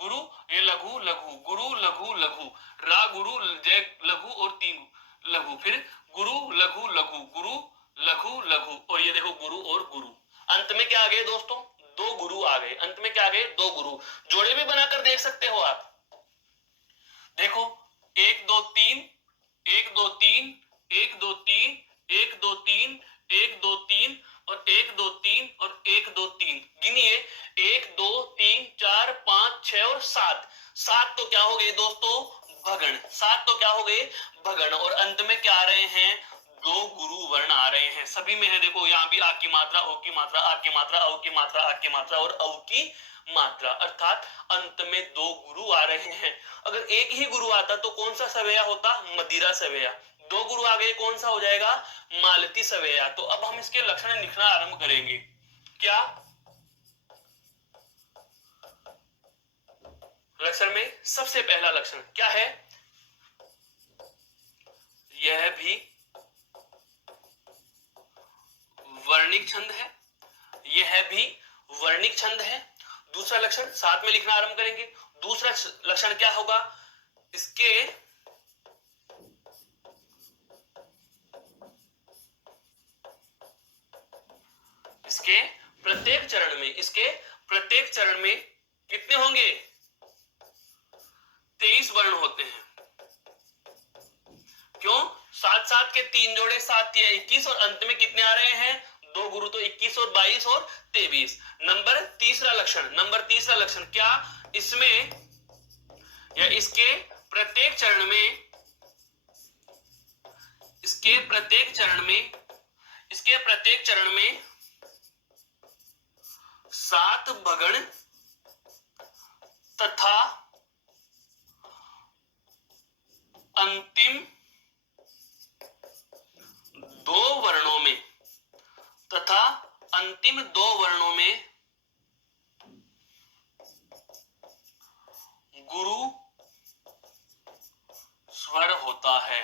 गुरु ये लघु लघु, गुरु लघु लघु, रा गुरु जय लघु और तीन लघु, फिर गुरु लघु लघु, गुरु लघु लघु, और ये देखो गुरु और गुरु। अंत में क्या आ गए दोस्तों? दो गुरु आ गए। अंत में क्या आ गए? दो गुरु। जोड़े भी बनाकर देख सकते हो आप। देखो 1 2 3 1 2 3 1 2 3 1 2 3 1 2 3 और 1 2 3 और 1 2 3, गिनिए 1 2 3 4 5 6 और 7। 7 तो क्या हो गए दोस्तों? भगण। 7 तो क्या हो गए? भगण। और अंत में क्या आ रहे हैं? दो गुरु वर्ण आ रहे हैं। सभी में है, देखो यहाँ भी आ की मात्रा, ओ की मात्रा, आ की मात्रा, औ की मात्रा, आ की मात्रा और औ की मात्रा, अर्थात अंत में दो गुरु आ रहे हैं। अगर एक ही गुरु आता तो कौन सा सवेया होता? मदिरा सवेया। दो गुरु आ गए, कौन सा हो जाएगा? मालती सवेया। तो अब हम इसके लक्षण लिखना आरंभ करेंगे। क्या लक्षण में सबसे पहला लक्षण क्या है? यह भी वर्णिक छंद है, यह भी वर्णिक छंद है। दूसरा लक्षण साथ में लिखना आरंभ करेंगे। दूसरा लक्षण क्या होगा? इसके प्रत्येक चरण में, इसके प्रत्येक चरण में कितने होंगे? 23 वर्ण होते हैं। क्यों? 7 7 के 3 जोड़े 7 या 21, और अंत में कितने आ रहे हैं? दो गुरु, तो 21 और 22 और 23। नंबर तीसरा लक्षण क्या? इसमें या इसके प्रत्येक चरण में, इसके प्रत्येक चरण में 7 भगण तथा अंतिम दो वर्णों में गुरु स्वर होता है।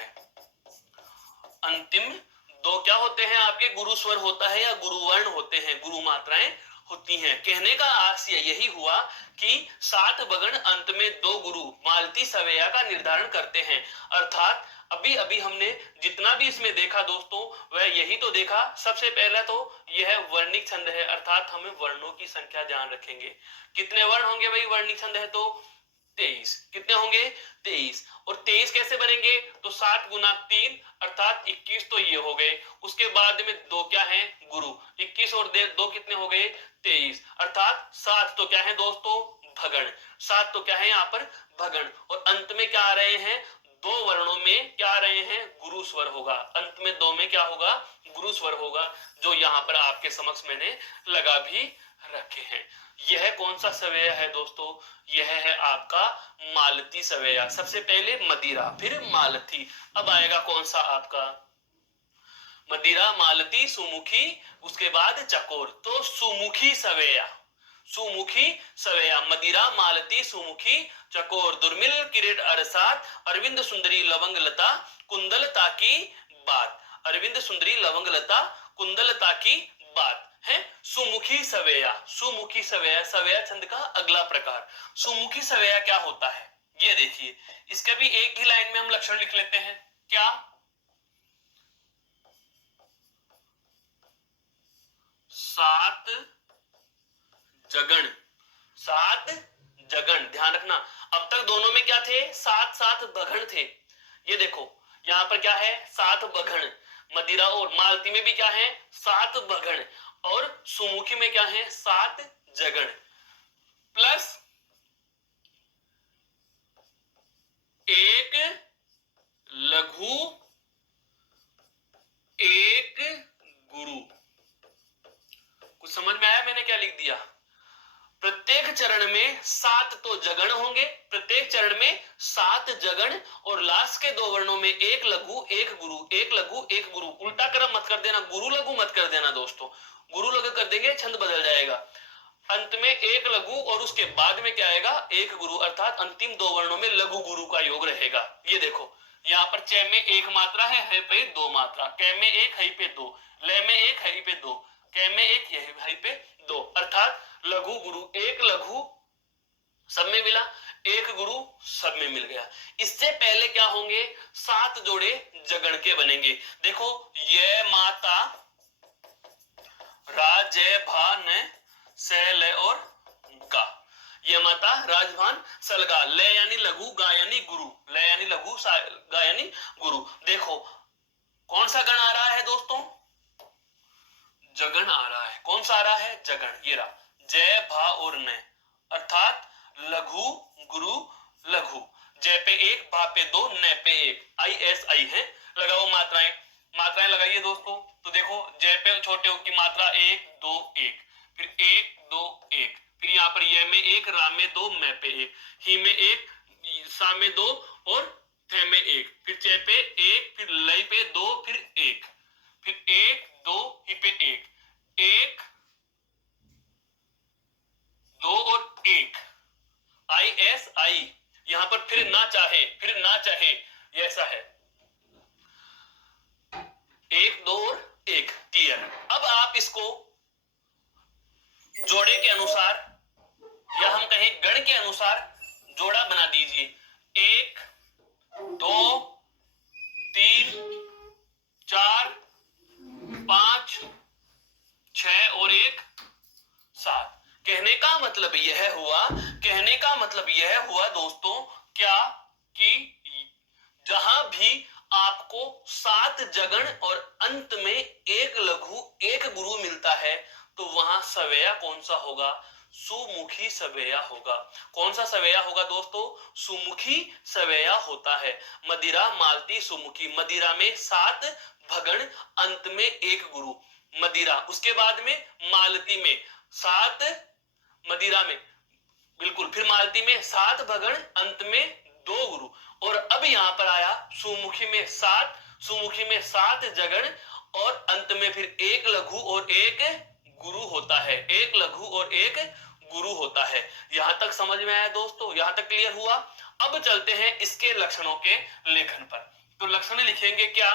अंतिम दो क्या होते हैं आपके? गुरु स्वर होता है या गुरु वर्ण होते हैं, गुरु मात्राएं होती हैं। कहने का आशय यही हुआ कि 7 भगण अंत में दो गुरु मालती सवेया का निर्धारण करते हैं। अर्थात अभी अभी हमने जितना भी इसमें देखा दोस्तों, वह यही तो देखा। सबसे पहला तो यह वर्णिक छंद है, अर्थात हमें वर्णों की संख्या ध्यान रखेंगे। कितने वर्ण होंगे भाई? वर्णिक छंद है तो 23। कितने होंगे? 23। और 23 कैसे बनेंगे? तो 7 गुना 3 अर्थात 21 तो ये हो गए। उसके बाद में दो क्या है? गुरु। 21 और दो कितने हो गए? 23, अर्थात 7 तो क्या है दोस्तों? भगण। 7 तो क्या है यहाँ पर? भगण। और अंत में क्या आ रहे हैं? दो वर्णों में क्या आ रहे हैं? गुरु स्वर होगा। अंत में दो में क्या होगा? गुरु स्वर होगा, जो यहाँ पर आपके समक्ष मैंने लगा भी रखे हैं। यह कौन सा सवेया है दोस्तों? यह है आपका मालती सवेया। सबसे पहले मदिरा, फिर मालती, अब आएगा कौन सा आपका? मदिरा, मालती, सुमुखी, उसके बाद चकोर। तो सुमुखी सवेया, सुमुखी सवेया, मदिरा, मालती, सुमुखी, चकोर, दुर्मिल, किरीट, अरसात, अरविंद सुंदरी, लवंग लता, कुंदलता की बात। अरविंद सुंदरी, लवंग लता, कुंदलता की बात है सुमुखी सवेया। सुमुखी सवेया, सवेया छंद का अगला प्रकार। सुमुखी सवेया क्या होता है? ये देखिए, इसका भी एक ही लाइन में हम लक्षण लिख लेते हैं। क्या? सात जगण, सात जगण, ध्यान रखना। अब तक दोनों में क्या थे? सात सात भगण थे। ये देखो यहां पर क्या है? सात भगण। मदिरा और मालती में भी क्या है? सात भगण। और सुमुखी में क्या है? सात जगण। प्लस एक लघु एक गुरु। कुछ समझ में आया मैंने क्या लिख दिया? प्रत्येक चरण में सात तो जगण होंगे, प्रत्येक चरण में सात जगण, और लास्ट के दो वर्णों में एक लघु एक गुरु, एक लघु एक गुरु। उल्टा क्रम मत कर देना, गुरु लघु मत कर देना दोस्तों। गुरु लघु कर देंगे छंद बदल जाएगा। अंत में एक लघु और उसके बाद में क्या आएगा? एक गुरु, अर्थात अंतिम दो वर्णों में लघु गुरु का योग रहेगा। ये देखो यहाँ पर च में एक मात्रा है पे दो मात्रा, क में एक, हई पे दो, ल में एक, हई पे दो, क में एक, हई पे दो, अर्थात लघु गुरु। एक लघु सब में मिला, एक गुरु सब में मिल गया। इससे पहले क्या होंगे? सात जोड़े जगण के बनेंगे। देखो ये माता राज भान सैल और गा, ये माता राजभान सलगा, ले यानी लघु, गा यानी गुरु, ले यानी लघु, गा यानी गुरु। देखो कौन सा गण आ रहा है दोस्तों? जगण आ रहा है। कौन सा आ रहा है? जगण। ये रहा जय भा और न, अर्थात लघु गुरु लघु। जय पे एक, भा पे दो, न पे एक, आई एस आई है। लगाओ मात्राएं, मात्राएं लगाइए दोस्तों। तो देखो जय पे छोटे ओ की मात्रा एक दो एक, फिर एक दो एक, फिर यहाँ पर ये में एक, रा में दो, मैं पे एक, ही में एक, सा में दो, और थे में एक, फिर चे पे एक, फिर लय पे दो, फिर एक, फिर एक दो, ही पे एक, एक दो और एक, आई एस आई। यहां पर फिर ना चाहे, फिर ना चाहे, ये ऐसा है। एक दो और एक, क्लियर। अब आप इसको जोड़े के अनुसार या हम कहें गण के अनुसार जोड़ा बना दीजिए। एक दो तीन चार पांच छह और एक सात। कहने का मतलब यह हुआ, कहने का मतलब यह हुआ दोस्तों क्या कि जहां भी आपको सात जगण और अंत में एक लघु एक गुरु मिलता है तो वहां सवेया कौन सा होगा? सुमुखी सवेया होगा। कौन सा सवेया होगा दोस्तों? सुमुखी सवेया होता है। मदिरा मालती सुमुखी, मदिरा में सात भगण, अंत में एक गुरु। मदिरा, उसके बाद में मालती में सात, मदिरा में बिल्कुल, फिर मालती में सात भगण, अंत में दो गुरु। और अब यहां पर आया सुमुखी में सात, सुमुखी में सात जगण, और अंत में फिर एक लघु और एक गुरु होता है, एक लघु और एक गुरु होता है। यहां तक समझ में आया दोस्तों? यहां तक क्लियर हुआ? अब चलते हैं इसके लक्षणों के लेखन पर। तो लक्षण लिखेंगे क्या?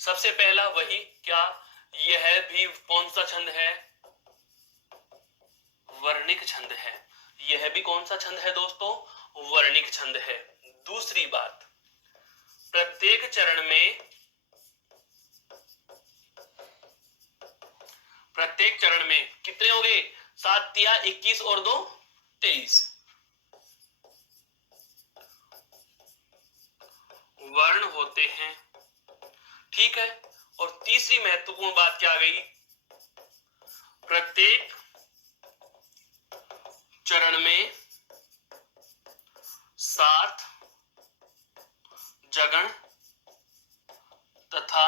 सबसे पहला वही क्या, यह भी कौन सा छंद है? वर्णिक छंद है। यह भी कौन सा छंद है दोस्तों? वर्णिक छंद है। दूसरी बात, प्रत्येक चरण में, प्रत्येक चरण में कितने हो गए? 7 तिया 21 और 2 23 वर्ण होते हैं, ठीक है। और तीसरी महत्वपूर्ण बात क्या आ गई? प्रत्येक चरण में 7 जगण तथा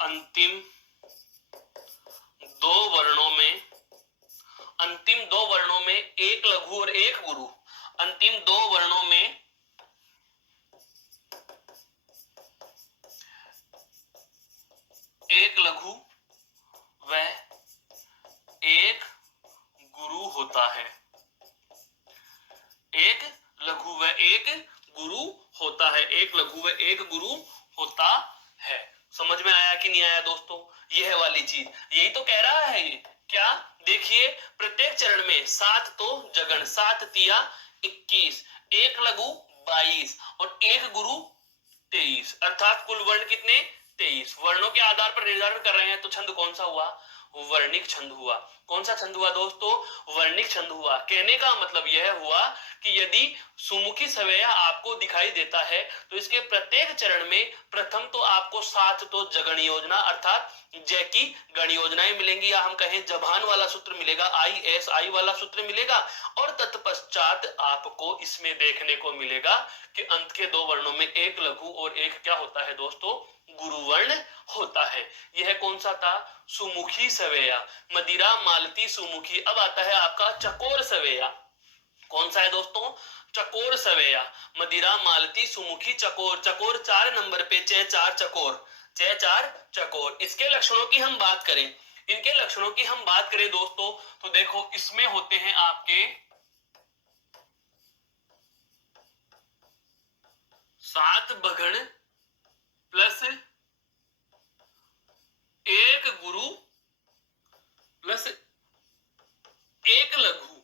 अंतिम दो वर्णों में, अंतिम दो वर्णों में एक लघु और एक गुरु, अंतिम दो वर्णों में एक लघु व एक गुरु होता है, एक लघु व एक गुरु होता है, एक लघु व एक गुरु होता है। समझ में आया कि नहीं आया दोस्तों? यह वाली चीज यही तो कह रहा है ये। क्या? देखिए प्रत्येक चरण में 7 तो जगण, 7 तिया 21, एक लघु 22 और एक गुरु 23, अर्थात कुल वर्ण कितने? 23। वर्णों के आधार पर निर्धारण कर रहे हैं तो छंद कौन सा हुआ? वर्णिक छंद हुआ। कौन सा छंद हुआ दोस्तों? वर्णिक छंद हुआ। कहने का मतलब यह हुआ कि यदि सुमुखी सवैया आपको दिखाई देता है तो इसके प्रत्येक चरण में प्रथम तो आपको 7 तो जगण योजना अर्थात जय की गण योजनाएं मिलेंगी, या हम कहें जबान वाला सूत्र मिलेगा, ISI वाला सूत्र मिलेगा, और तत्पश्चात आपको इसमें देखने को मिलेगा कि अंत के दो वर्णों में एक लघु और एक क्या होता है दोस्तों? गुरुवर्ण होता है। यह कौन सा था? सुमुखी सवैया, मदिरा मालती सुमुखी। अब आता है आपका चकोर सवैया। कौन सा है दोस्तों? चकोर सवैया, मदिरा मालती सुमुखी चकोर। चकोर 4 नंबर पे, चे 4 चकोर, चे 4 चकोर। इसके लक्षणों की हम बात करें, इनके लक्षणों की हम बात करें दोस्तों, तो देखो इसमें होते हैं आपके 7 भगण प्लस एक गुरु प्लस एक लघु।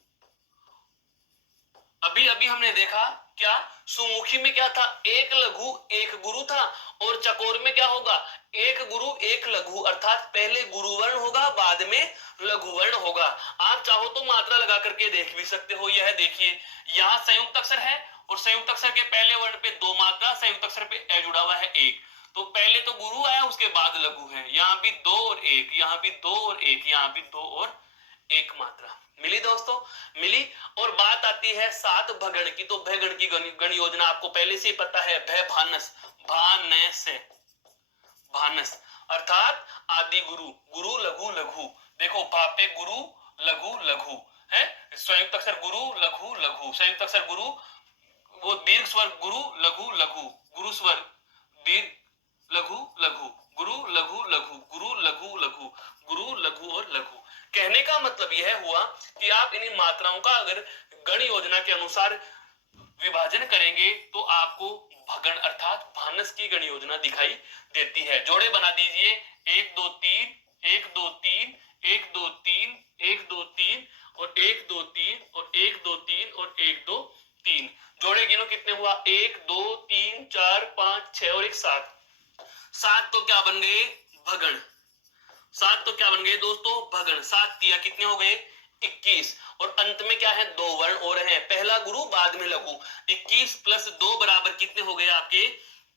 अभी अभी हमने देखा क्या? सुमुखी में क्या था? एक लघु एक गुरु था, और चकोर में क्या होगा? एक गुरु एक लघु, अर्थात पहले गुरुवर्ण होगा बाद में लघुवर्ण होगा। आप चाहो तो मात्रा लगा करके देख भी सकते हो। यह देखिए यहाँ संयुक्त अक्षर है और संयुक्त अक्षर के पहले वर्ण पे 2 मात्रा, संयुक्त अक्षर पे ए जुड़ा हुआ है 1, तो पहले तो गुरु आया उसके बाद लघु है। यहाँ भी 2 और 1, यहाँ भी 2 और 1, यहाँ भी 2 और 1 मात्रा मिली दोस्तों, मिली। और बात आती है 7 भगण की, तो भगण की गण योजना आपको पहले से ही पता है, भय भानस, भानस है, भानस अर्थात आदि गुरु, गुरु लघु लघु। देखो भापे गुरु लघु लघु है, संयुक्त अक्षर गुरु लघु लघु, संयुक्त अक्षर गुरु, वो दीर्घ स्वर गुरु लघु लघु, गुरु स्वर दीर्घ लघु लघु, गुरु लघु लघु, गुरु लघु लघु, गुरु लघु और लघु। कहने का मतलब यह हुआ कि आप इन मात्राओं का अगर गण योजना के अनुसार विभाजन करेंगे तो आपको भगण अर्थात भानस की गण योजना दिखाई देती है। जोड़े बना दीजिए, 1 2 3 1 2 3 1 2 3 1 2 3 और 1 2 3 और 1 2 3 और 1 2 3। जोड़े गिनो कितने हुआ? 1 2 3 4 5 6 और 1 7। 7 तो क्या बन गए? भगण। 7 तो क्या बन गए दोस्तों? भगण। 7 तिया कितने हो गए? 21। और अंत में क्या है? 2 वर्ण और हैं, पहला गुरु बाद में लघु। 21 प्लस 2 बराबर कितने हो गए आपके?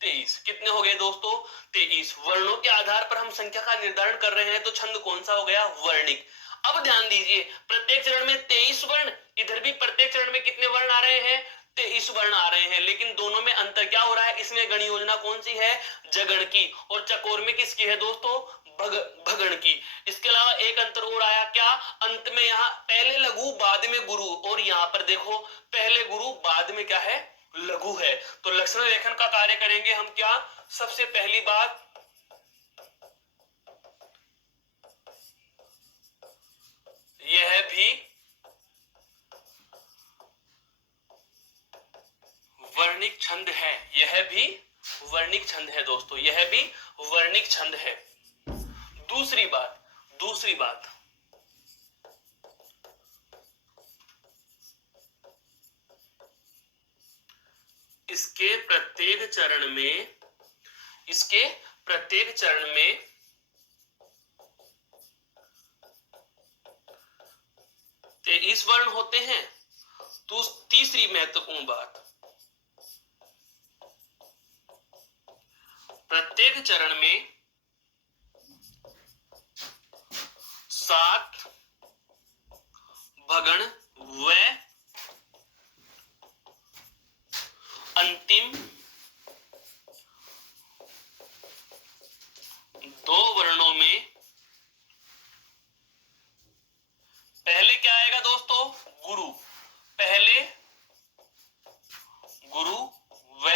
23। कितने हो गए दोस्तों? 23। वर्णों के आधार पर हम संख्या का निर्धारण कर रहे हैं तो छंद कौन सा हो गया? वर्णिक। अब ध्यान दीजिए, प्रत्येक चरण में 23 वर्ण, इधर भी प्रत्येक चरण में कितने वर्ण आ रहे हैं? 23 वर्ण आ रहे हैं, लेकिन दोनों में अंतर क्या हो रहा है? इसमें गण योजना कौन सी है? जगण की। और चकोर में किसकी है दोस्तों? भगण की। इसके अलावा एक अंतर और आया क्या? अंत में यहाँ पहले लघु बाद में गुरु, और यहाँ पर देखो पहले गुरु बाद में क्या है? लघु है। तो लक्षण लेखन का कार्य करेंगे हम क्या? सबसे पहली बात, यह भी वर्णिक छंद है, यह भी वर्णिक छंद है दोस्तों, यह भी वर्णिक छंद है। दूसरी बात इसके प्रत्येक चरण में 23 वर्ण होते हैं। तो तीसरी महत्वपूर्ण बात, प्रत्येक चरण में 7 भगण व अंतिम 2 वर्णों में पहले क्या आएगा दोस्तों? गुरु। पहले गुरु व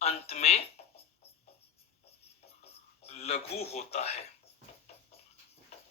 अंत में लघु होता है,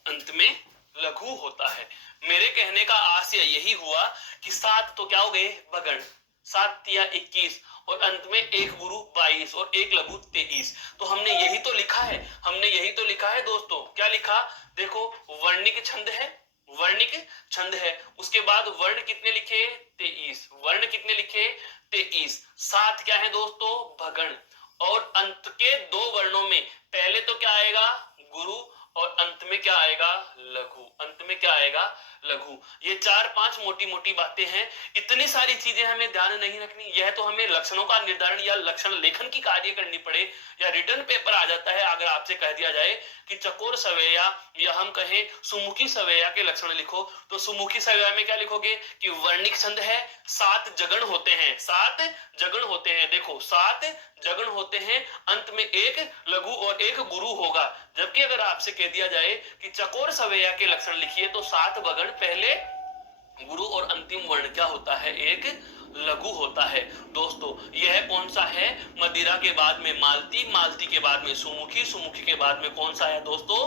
अंत में लघु होता है। मेरे कहने का आशय यही हुआ कि 7 तो क्या हो गए? भगण। 7 तिया 21 और अंत में एक गुरु 22 और एक लघु 23। तो हमने हमने यही तो लिखा है, हमने यही तो लिखा है दोस्तों। क्या लिखा? देखो, वर्णिक छंद है, वर्णिक छंद है। उसके बाद वर्ण कितने लिखे? 23। वर्ण कितने लिखे? 23। साथ क्या है दोस्तों? भगण। और अंत के दो वर्णों में पहले तो क्या आएगा? गुरु, और अंत में क्या आएगा? लघु। अंत में क्या आएगा? लघु। ये 4-5 मोटी मोटी बातें हैं। इतनी सारी चीजें हमें ध्यान नहीं रखनी। यह तो हमें लक्षणों का निर्धारण या लक्षण लेखन की कार्य करनी पड़े, या रिटर्न पेपर आ जाता है अगर आपसे कह दिया जाए कि चकोर सवेया या हम कहें सुमुखी सवेया के लक्षण लिखो, तो सुमुखी सवेया में क्या लिखोगे कि वर्णिक छंद है, 7 जगण होते हैं, 7 जगण होते हैं। देखो 7 जगण होते हैं, अंत में एक लघु और एक गुरु होगा। जबकि अगर आपसे कह दिया जाए कि चकोर सवेया के लक्षण लिखिए, तो 7 भगण, पहले गुरु और अंतिम वर्ण क्या होता है? एक लघु होता है। दोस्तों यह कौन सा है? मदिरा के बाद में मालती, मालती के बाद में सुमुखी, सुमुखी के बाद में कौन सा आया दोस्तों?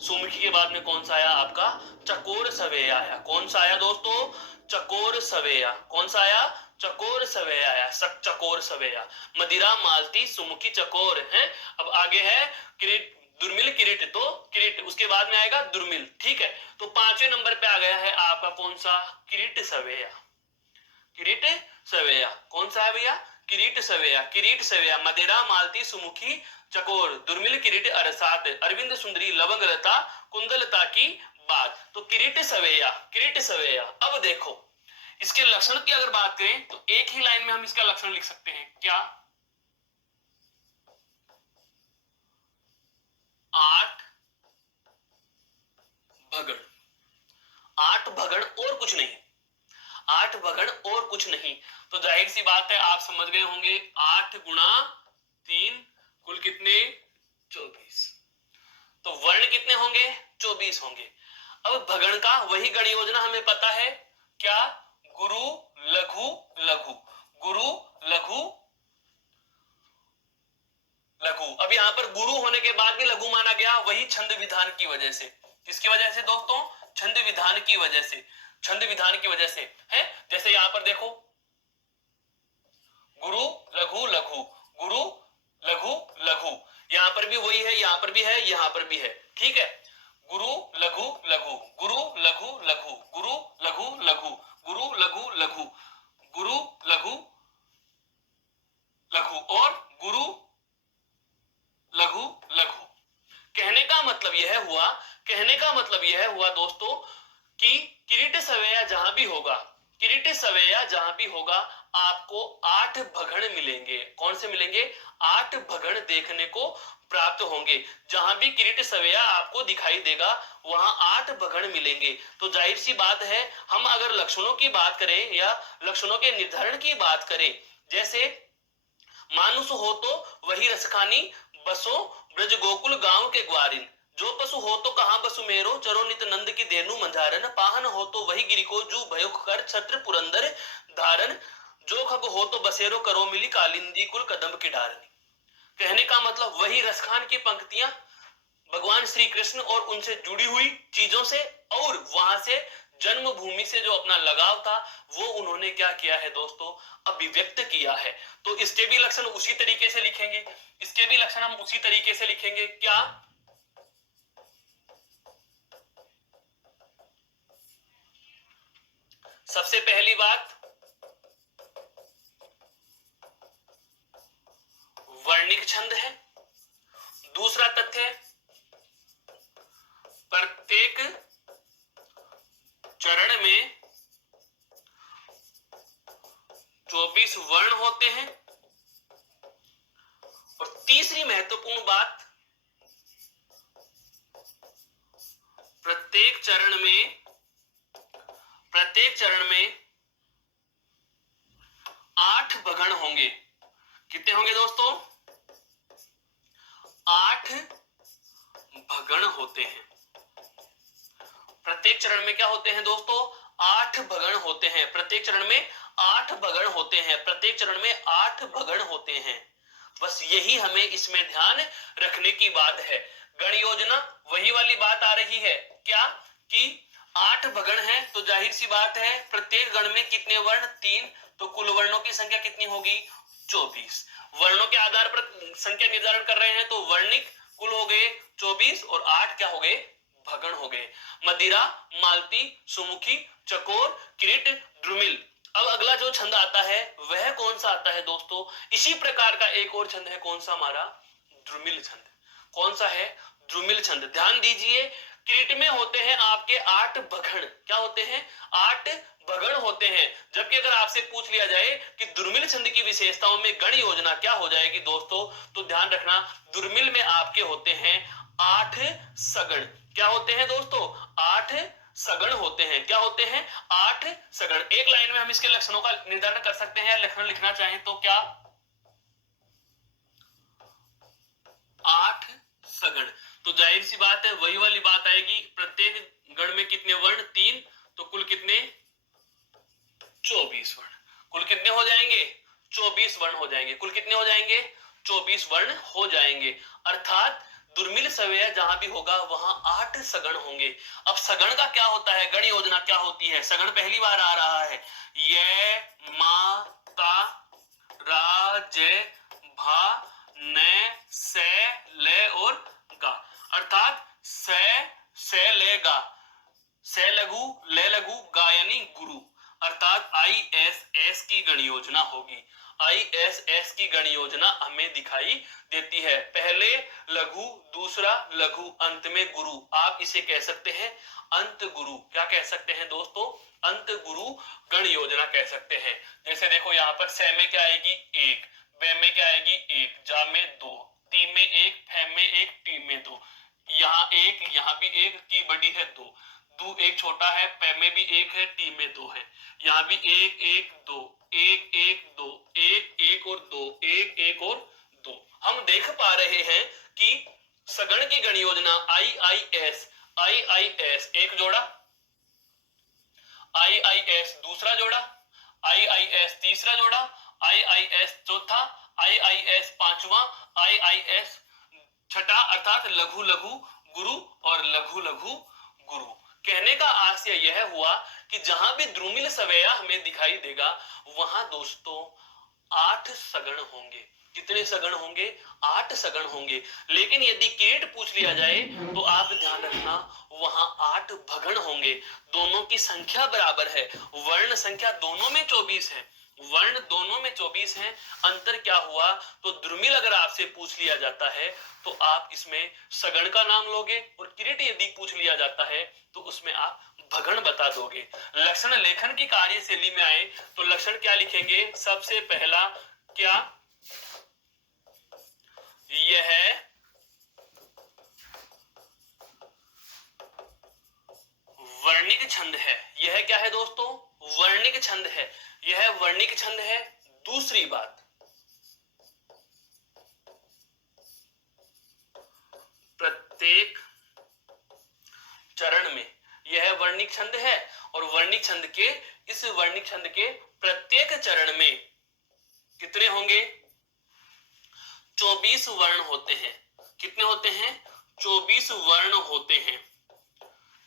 सुमुखी के बाद में कौन सा आया आपका? चकोर सवेया आया। कौन सा आया दोस्तों? चकोर सवेया। कौन सा आया? चकोर सवेया आया। चकोर सवेया। मदिरा, मालती, सुमुखी, चकोर है। अब आगे है किरीट, दुर्मिल, किरीट। तो किरीट उसके बाद में आएगा दुर्मिल, ठीक है। तो 5वें नंबर पे आ गया है आपका कौन सा? किरीट सवेया। किरीट सवेया कौन सा है भैया? किरीट सवेया। किरीट सवेया, मदिरा, मालती, सुमुखी, चकोर, दुर्मिल, किरीट, अरसात, अरविंद सुंदरी, लवंग लता, कुंदलता की बात। तो किरीट सवेया, किरीट सवेया। अब देखो इसके लक्षण की अगर बात करें तो एक ही लाइन में हम इसका लक्षण लिख सकते हैं। क्या? 8 भगण। 8 भगण और कुछ नहीं, 8 भगण और कुछ नहीं। तो जाहिर सी बात है आप समझ गए होंगे, 8 गुणा 3 कुल कितने? 24। तो वर्ण कितने होंगे? 24 होंगे। अब भगण का वही गण योजना हमें पता है। क्या? गुरु लघु लघु, गुरु लघु लघु। अब यहां पर गुरु होने के बाद भी लघु माना गया, वही छंद विधान की वजह से। किसकी वजह से दोस्तों? छंद विधान की वजह से। छंद विधान की वजह से है। जैसे यहां पर देखो, गुरु लघु लघु, गुरु लघु लघु, यहां पर भी वही है, यहां पर भी है, यहां पर भी है, ठीक है। गुरु लघु लघु, गुरु लघु लघु, गुरु लघु लघु, गुरु लघु लघु, गुरु लघु लघु, और गुरु लघु लघु। कहने का मतलब यह हुआ, कहने का मतलब यह हुआ दोस्तों कि किरीट सवेया जहां भी होगा, किरीट सवेया जहां भी होगा, आपको 8 भगण मिलेंगे। कौन से मिलेंगे? 8 भगण देखने को प्राप्त होंगे। जहां भी किरीट सवेया आपको दिखाई देगा वहां 8 भगण मिलेंगे। तो जाहिर सी बात है, हम अगर लक्षणों की बात करें या लक्षणों के निर्धारण की बात करें, जैसे मानुष हो तो वही रसखानी, बसो ब्रज गोकुल गांव के ग्वारिन, जो पशु हो तो कहां बसु मेरो, चरो नित नंद की धेनु मंझारन, पाहन हो तो वही गिरि को जू भयो कर छत्र पुरंदर धारन, जो खग हो तो बसेरो करो मिली कालिंदी कुल कदम की डारनी। कहने का मतलब वही रसखान की पंक्तियां भगवान श्री कृष्ण और उनसे जुड़ी हुई चीजों से, और वहां से जन्मभूमि से जो अपना लगाव था वो उन्होंने क्या किया है दोस्तों? अभिव्यक्त किया है। तो इसके भी लक्षण उसी तरीके से लिखेंगे, इसके भी लक्षण हम उसी तरीके से लिखेंगे। क्या? सबसे पहली बात, वर्णिक छंद है। दूसरा तथ्य, प्रत्येक चरण में 24 वर्ण होते हैं। और तीसरी महत्वपूर्ण बात, प्रत्येक चरण में 8 भगण होंगे। कितने होंगे दोस्तों? 8 भगण होते हैं। प्रत्येक चरण में क्या होते हैं दोस्तों? 8 भगण होते हैं। प्रत्येक चरण में 8 भगण होते हैं। प्रत्येक चरण में 8 भगण होते हैं। बस यही हमें इसमें ध्यान रखने की बात है। गण योजना वही वाली बात आ रही है। क्या? कि 8 भगण है तो जाहिर सी बात है प्रत्येक गण में कितने वर्ण? 3। तो कुल वर्णों की संख्या कितनी होगी? 24। वर्णों के आधार पर संख्या निर्धारण कर रहे हैं, तो वर्णिक कुल हो गए 24 और 8 क्या हो गए, भगण हो गए। मदिरा, मालती, सुमुखी, चकोर, किरीट, द्रुमिल। अब अगला जो छंद आता है वह कौन सा आता है दोस्तों, इसी प्रकार का एक और छंद है, कौन सा हमारा, द्रुमिल छंद। कौन सा है, द्रुमिल छंद। ध्यान दीजिए, किरीट में होते हैं आपके 8 भगण, क्या होते हैं, 8 भगण होते हैं। जबकि अगर आपसे पूछ लिया जाए कि दुर्मिल छंद की विशेषताओं में गण योजना क्या हो जाएगी दोस्तों, तो ध्यान रखना, दुर्मिल में आपके होते हैं 8 सगण। क्या होते हैं दोस्तों, 8 सगण होते हैं। क्या होते हैं, 8 सगण। एक लाइन में हम इसके लक्षणों का निर्धारण कर सकते हैं, लक्षण लिखना चाहें तो क्या, 8 सगण। तो जाहिर सी बात है वही वाली बात आएगी, प्रत्येक गण में कितने वर्ण, 3, तो कुल कितने, 24 वर्ण। कुल कितने हो जाएंगे, 24 वर्ण हो जाएंगे। कुल कितने हो जाएंगे, 24 वर्ण हो जाएंगे। अर्थात दुर्मिल सवय जहां भी होगा वहां 8 सगण होंगे। अब सगण का क्या होता है, गण योजना क्या होती है, सगण पहली बार आ रहा है, ये मा ता रा जय भा न से ले और गा। अर्थात से ले गा, से लघु ले लघु गा यानी गुरु। अर्थात ISS की गण योजना होगी। ISS की गण योजना हमें दिखाई देती है, पहले लघु, दूसरा लघु, अंत में गुरु। आप इसे कह सकते हैं अंत गुरु। क्या कह सकते हैं दोस्तों, अंत गुरु गण योजना कह सकते हैं। जैसे देखो यहाँ पर से में क्या आएगी, 1, वे में क्या आएगी, 1, जा में 2, ती में 1, फे में 1, टी में 2। यहाँ 1, यहाँ भी 1, की बड़ी है 2, दू 1 छोटा है, पे में भी 1 है, टी में 2 है। यहाँ भी 1 1 2, 1 1 2, 1 1 और 2, 1 1 और 2। हम देख पा रहे हैं कि सगण की गण योजना IIS एक जोड़ा, IIS दूसरा जोड़ा, IIS तीसरा जोड़ा, IIS चौथा, IIS पांचवा, IIS छठा। अर्थात लघु लघु गुरु और लघु लघु गुरु। कहने का आशय यह हुआ कि जहां भी द्रुमिल सवैया हमें दिखाई देगा वहां दोस्तों 8 सगण होंगे। कितने सगण होंगे, 8 सगण होंगे। लेकिन यदि किरीट पूछ लिया जाए तो आप ध्यान रखना वहां 8 भगण होंगे। दोनों की संख्या बराबर है, वर्ण संख्या दोनों में 24 है, वर्ण दोनों में 24 है। अंतर क्या हुआ, तो द्रुमिल अगर आपसे पूछ लिया जाता है तो आप इसमें सगण का नाम लोगे, और किरीट यदि पूछ लिया जाता है तो उसमें आप भगण बता दोगे। लक्षण लेखन की कार्यशैली में आए तो लक्षण क्या लिखेंगे, सबसे पहला क्या, यह वर्णिक छंद है। यह क्या है दोस्तों, वर्णिक छंद है, यह वर्णिक छंद है। दूसरी बात, प्रत्येक चरण में यह वर्णिक छंद है, और वर्णिक छंद के, इस वर्णिक छंद के प्रत्येक चरण में कितने होंगे, 24 वर्ण होते हैं। कितने होते हैं, 24 वर्ण होते हैं।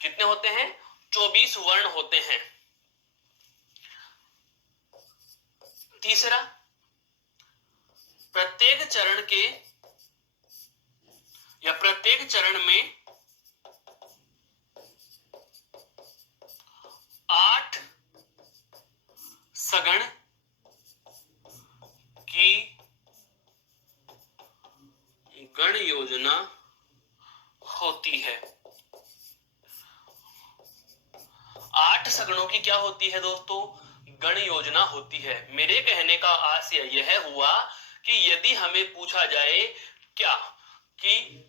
कितने होते हैं, 24 वर्ण होते हैं। तीसरा, प्रत्येक चरण के या प्रत्येक चरण में 8 सगण की गण योजना होती है। 8 सगणों की क्या होती है दोस्तों, गण योजना होती है। मेरे कहने का आशय यह हुआ कि यदि हमें पूछा जाए क्या कि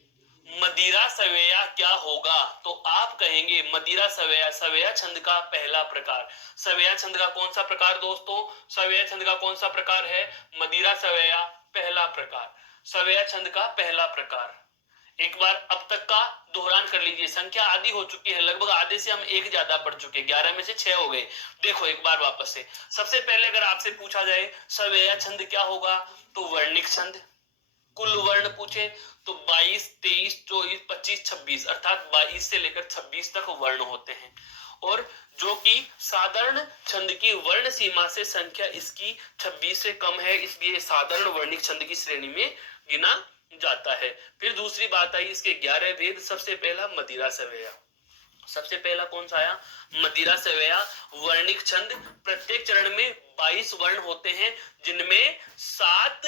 मदिरा सवेया क्या होगा, तो आप कहेंगे मदिरा सवेया, सवेया छंद का पहला प्रकार। सवेया छंद का कौन सा प्रकार दोस्तों, सवेया छंद का कौन सा प्रकार है, मदिरा सवेया पहला प्रकार, सवेया छंद का पहला प्रकार। एक बार अब तक का दोहरान कर लीजिए, संख्या आधी हो चुकी है, लगभग आधे से हम एक ज्यादा पढ़ चुके, 11 में से 6 हो गए। देखो एक बार वापस से, सबसे पहले अगर आपसे पूछा जाए सवेया छंद क्या होगा, तो वर्णिक छंद। कुल वर्ण पूछे तो 22, 23, 24, 25, 26, अर्थात 22 से लेकर 26 तक वर्ण होते हैं। और जो कि साधारण छंद की वर्ण सीमा से संख्या इसकी 26 से कम है, इसलिए साधारण वर्णिक छंद की श्रेणी में गिना जाता है। फिर दूसरी बात आई इसके 11 भेद। सबसे पहला मदिरा सवेया। सबसे पहला कौन सा आया? मदिरा सवेया वर्णिक छंद। प्रत्येक चरण में 22 वर्ण होते हैं, जिनमें 7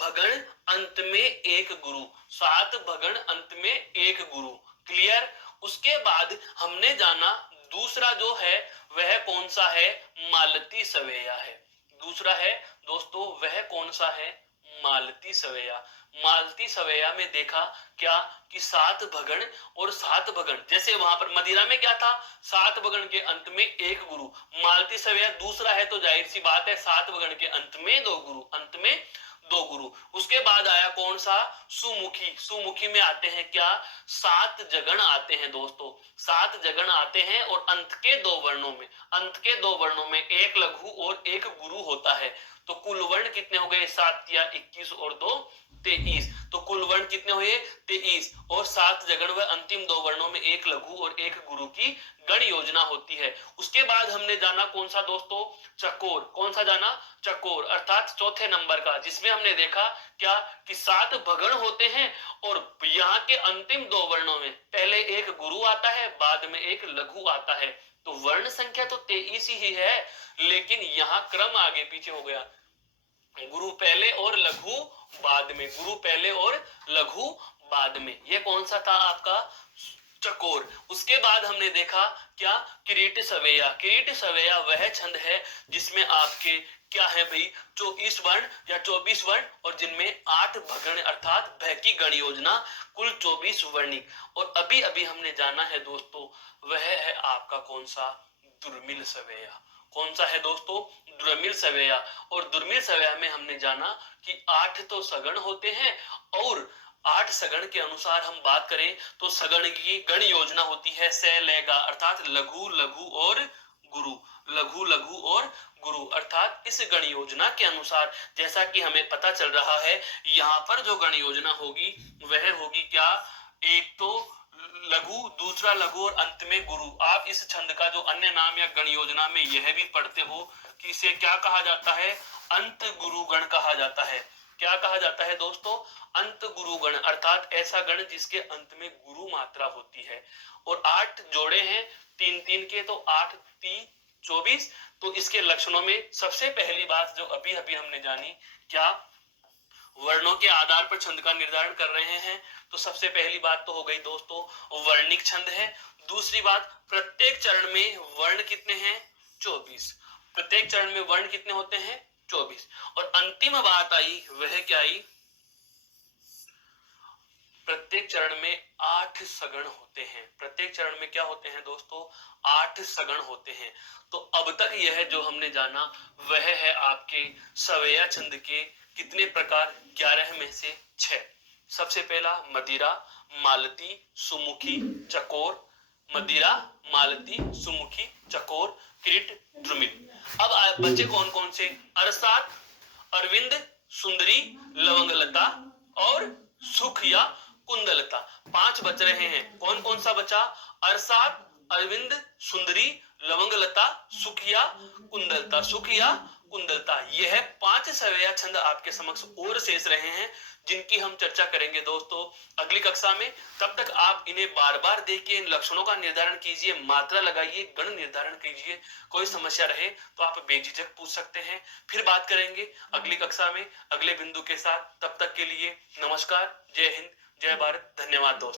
भगण अंत में एक गुरु। 7 भगण अंत में एक गुरु। क्लियर? उसके बाद हमने जाना दूसरा जो है वह कौन सा है? मालती सवेया है। दूसरा है दोस्तों वह कौन सा है? मालती सवेया। मालती सवेया में देखा क्या कि 7 भगण और 7 भगण, जैसे वहां पर मदिरा में क्या था? 7 भगण के अंत में एक गुरु। मालती सवेया दूसरा है तो जाहिर सी बात है 7 भगण के अंत में 2 गुरु, अंत में 2 गुरु। उसके बाद आया कौन सा? सुमुखी। सुमुखी में आते हैं क्या? 7 जगण आते हैं दोस्तों। 7 जगण आते हैं और अंत के 2 वर्णों में, अंत के 2 वर्णों में एक लघु और एक गुरु होता है। तो कुल वर्ण कितने हो गए? 7 या 21 और 2 23। तो कुल वर्ण कितने हुए? 23। और 7 जगण व अंतिम 2 वर्णों में एक लघु और एक गुरु की गण योजना होती है। उसके बाद हमने जाना कौन सा दोस्तों? चकोर। कौन सा जाना? चकोर, अर्थात चौथे नंबर का, जिसमें हमने देखा क्या कि 7 भगण होते हैं और यहाँ के अंतिम 2 वर्णों में पहले एक गुरु आता है, बाद में एक लघु आता है। तो वर्ण संख्या तो 23 ही है, लेकिन यहाँ क्रम आगे पीछे हो गया। गुरु पहले और लघु बाद में, गुरु पहले और लघु बाद में। ये कौन सा था आपका? चकोर। उसके बाद हमने देखा क्या? किरीट सवेया। किरीट सवेया वह छंद है जिसमें आपके क्या है भाई? 24 वर्ण या 24 वर्ण और जिनमें 8 भगण अर्थात भय की गण योजना, कुल 24 वर्णिक। और अभी अभी हमने जाना है दोस्तों वह है आपका कौन सा? दुर्मिल सवेया। कौन सा है दोस्तों? दुर्मिल सवेया। और दुर्मिल सवेया में हमने जाना कि 8 तो सगण होते हैं और 8 सगण के अनुसार हम बात करें तो सगण की गण योजना होती है स ल गा, अर्थात लघु लघु और गुरु। लघु लघु और गुरु, अर्थात इस गण योजना के अनुसार जैसा कि हमें पता चल रहा है यहाँ पर जो गण योजना होगी वह होगी क्या? एक तो लघु, दूसरा लघु और अंत में गुरु। आप इस छंद का जो अन्य नाम या गण योजना में यह भी पढ़ते हो कि इसे क्या कहा जाता है? अंत गुरु गण कहा जाता है। क्या कहा जाता है दोस्तों? अंत गुरु गण, अर्थात ऐसा गण जिसके अंत में गुरु मात्रा होती है। और 8 जोड़े हैं 3-3 के, तो 8 3 24। तो इसके लक्षणों में सबसे पहली बात जो अभी अभी हमने जानी, क्या वर्णों के आधार पर छंद का निर्धारण कर रहे हैं। तो सबसे पहली बात तो हो गई दोस्तों वर्णिक छंद है। दूसरी बात, प्रत्येक चरण में वर्ण कितने हैं? 24। प्रत्येक चरण में वर्ण कितने होते हैं? 24। और अंतिम बात आई वह क्या आई? प्रत्येक चरण में 8 सगण होते हैं। प्रत्येक चरण में क्या होते हैं दोस्तों? 8 सगण होते हैं। तो अब तक यह जो हमने जाना वह है आपके सवेया छंद के कितने प्रकार? 11 में से 6। सबसे पहला मदिरा, मालती, सुमुखी, चकोर। मदिरा, मालती, सुमुखी, चकोर, किरीट, द्रुमिल। अब बच्चे कौन कौन से? अरसात, अरविंद, सुंदरी, लवंगलता और सुख या कुंदलता। 5 बच रहे हैं। कौन कौन सा बचा? अरसात, अरविंद, सुंदरी, लवंगलता, सुख या कुंदलता। सुख या कुंदलता, यह 5 सवेया छंद आपके समक्ष और शेष रहे हैं जिनकी हम चर्चा करेंगे दोस्तों अगली कक्षा में। तब तक आप इन्हें बार बार देखिए, इन लक्षणों का निर्धारण कीजिए, मात्रा लगाइए, गण निर्धारण कीजिए। कोई समस्या रहे तो आप बेझिझक पूछ सकते हैं। फिर बात करेंगे अगली कक्षा में अगले बिंदु के साथ। तब तक के लिए नमस्कार, जय हिंद, जय भारत, धन्यवाद दोस्तों।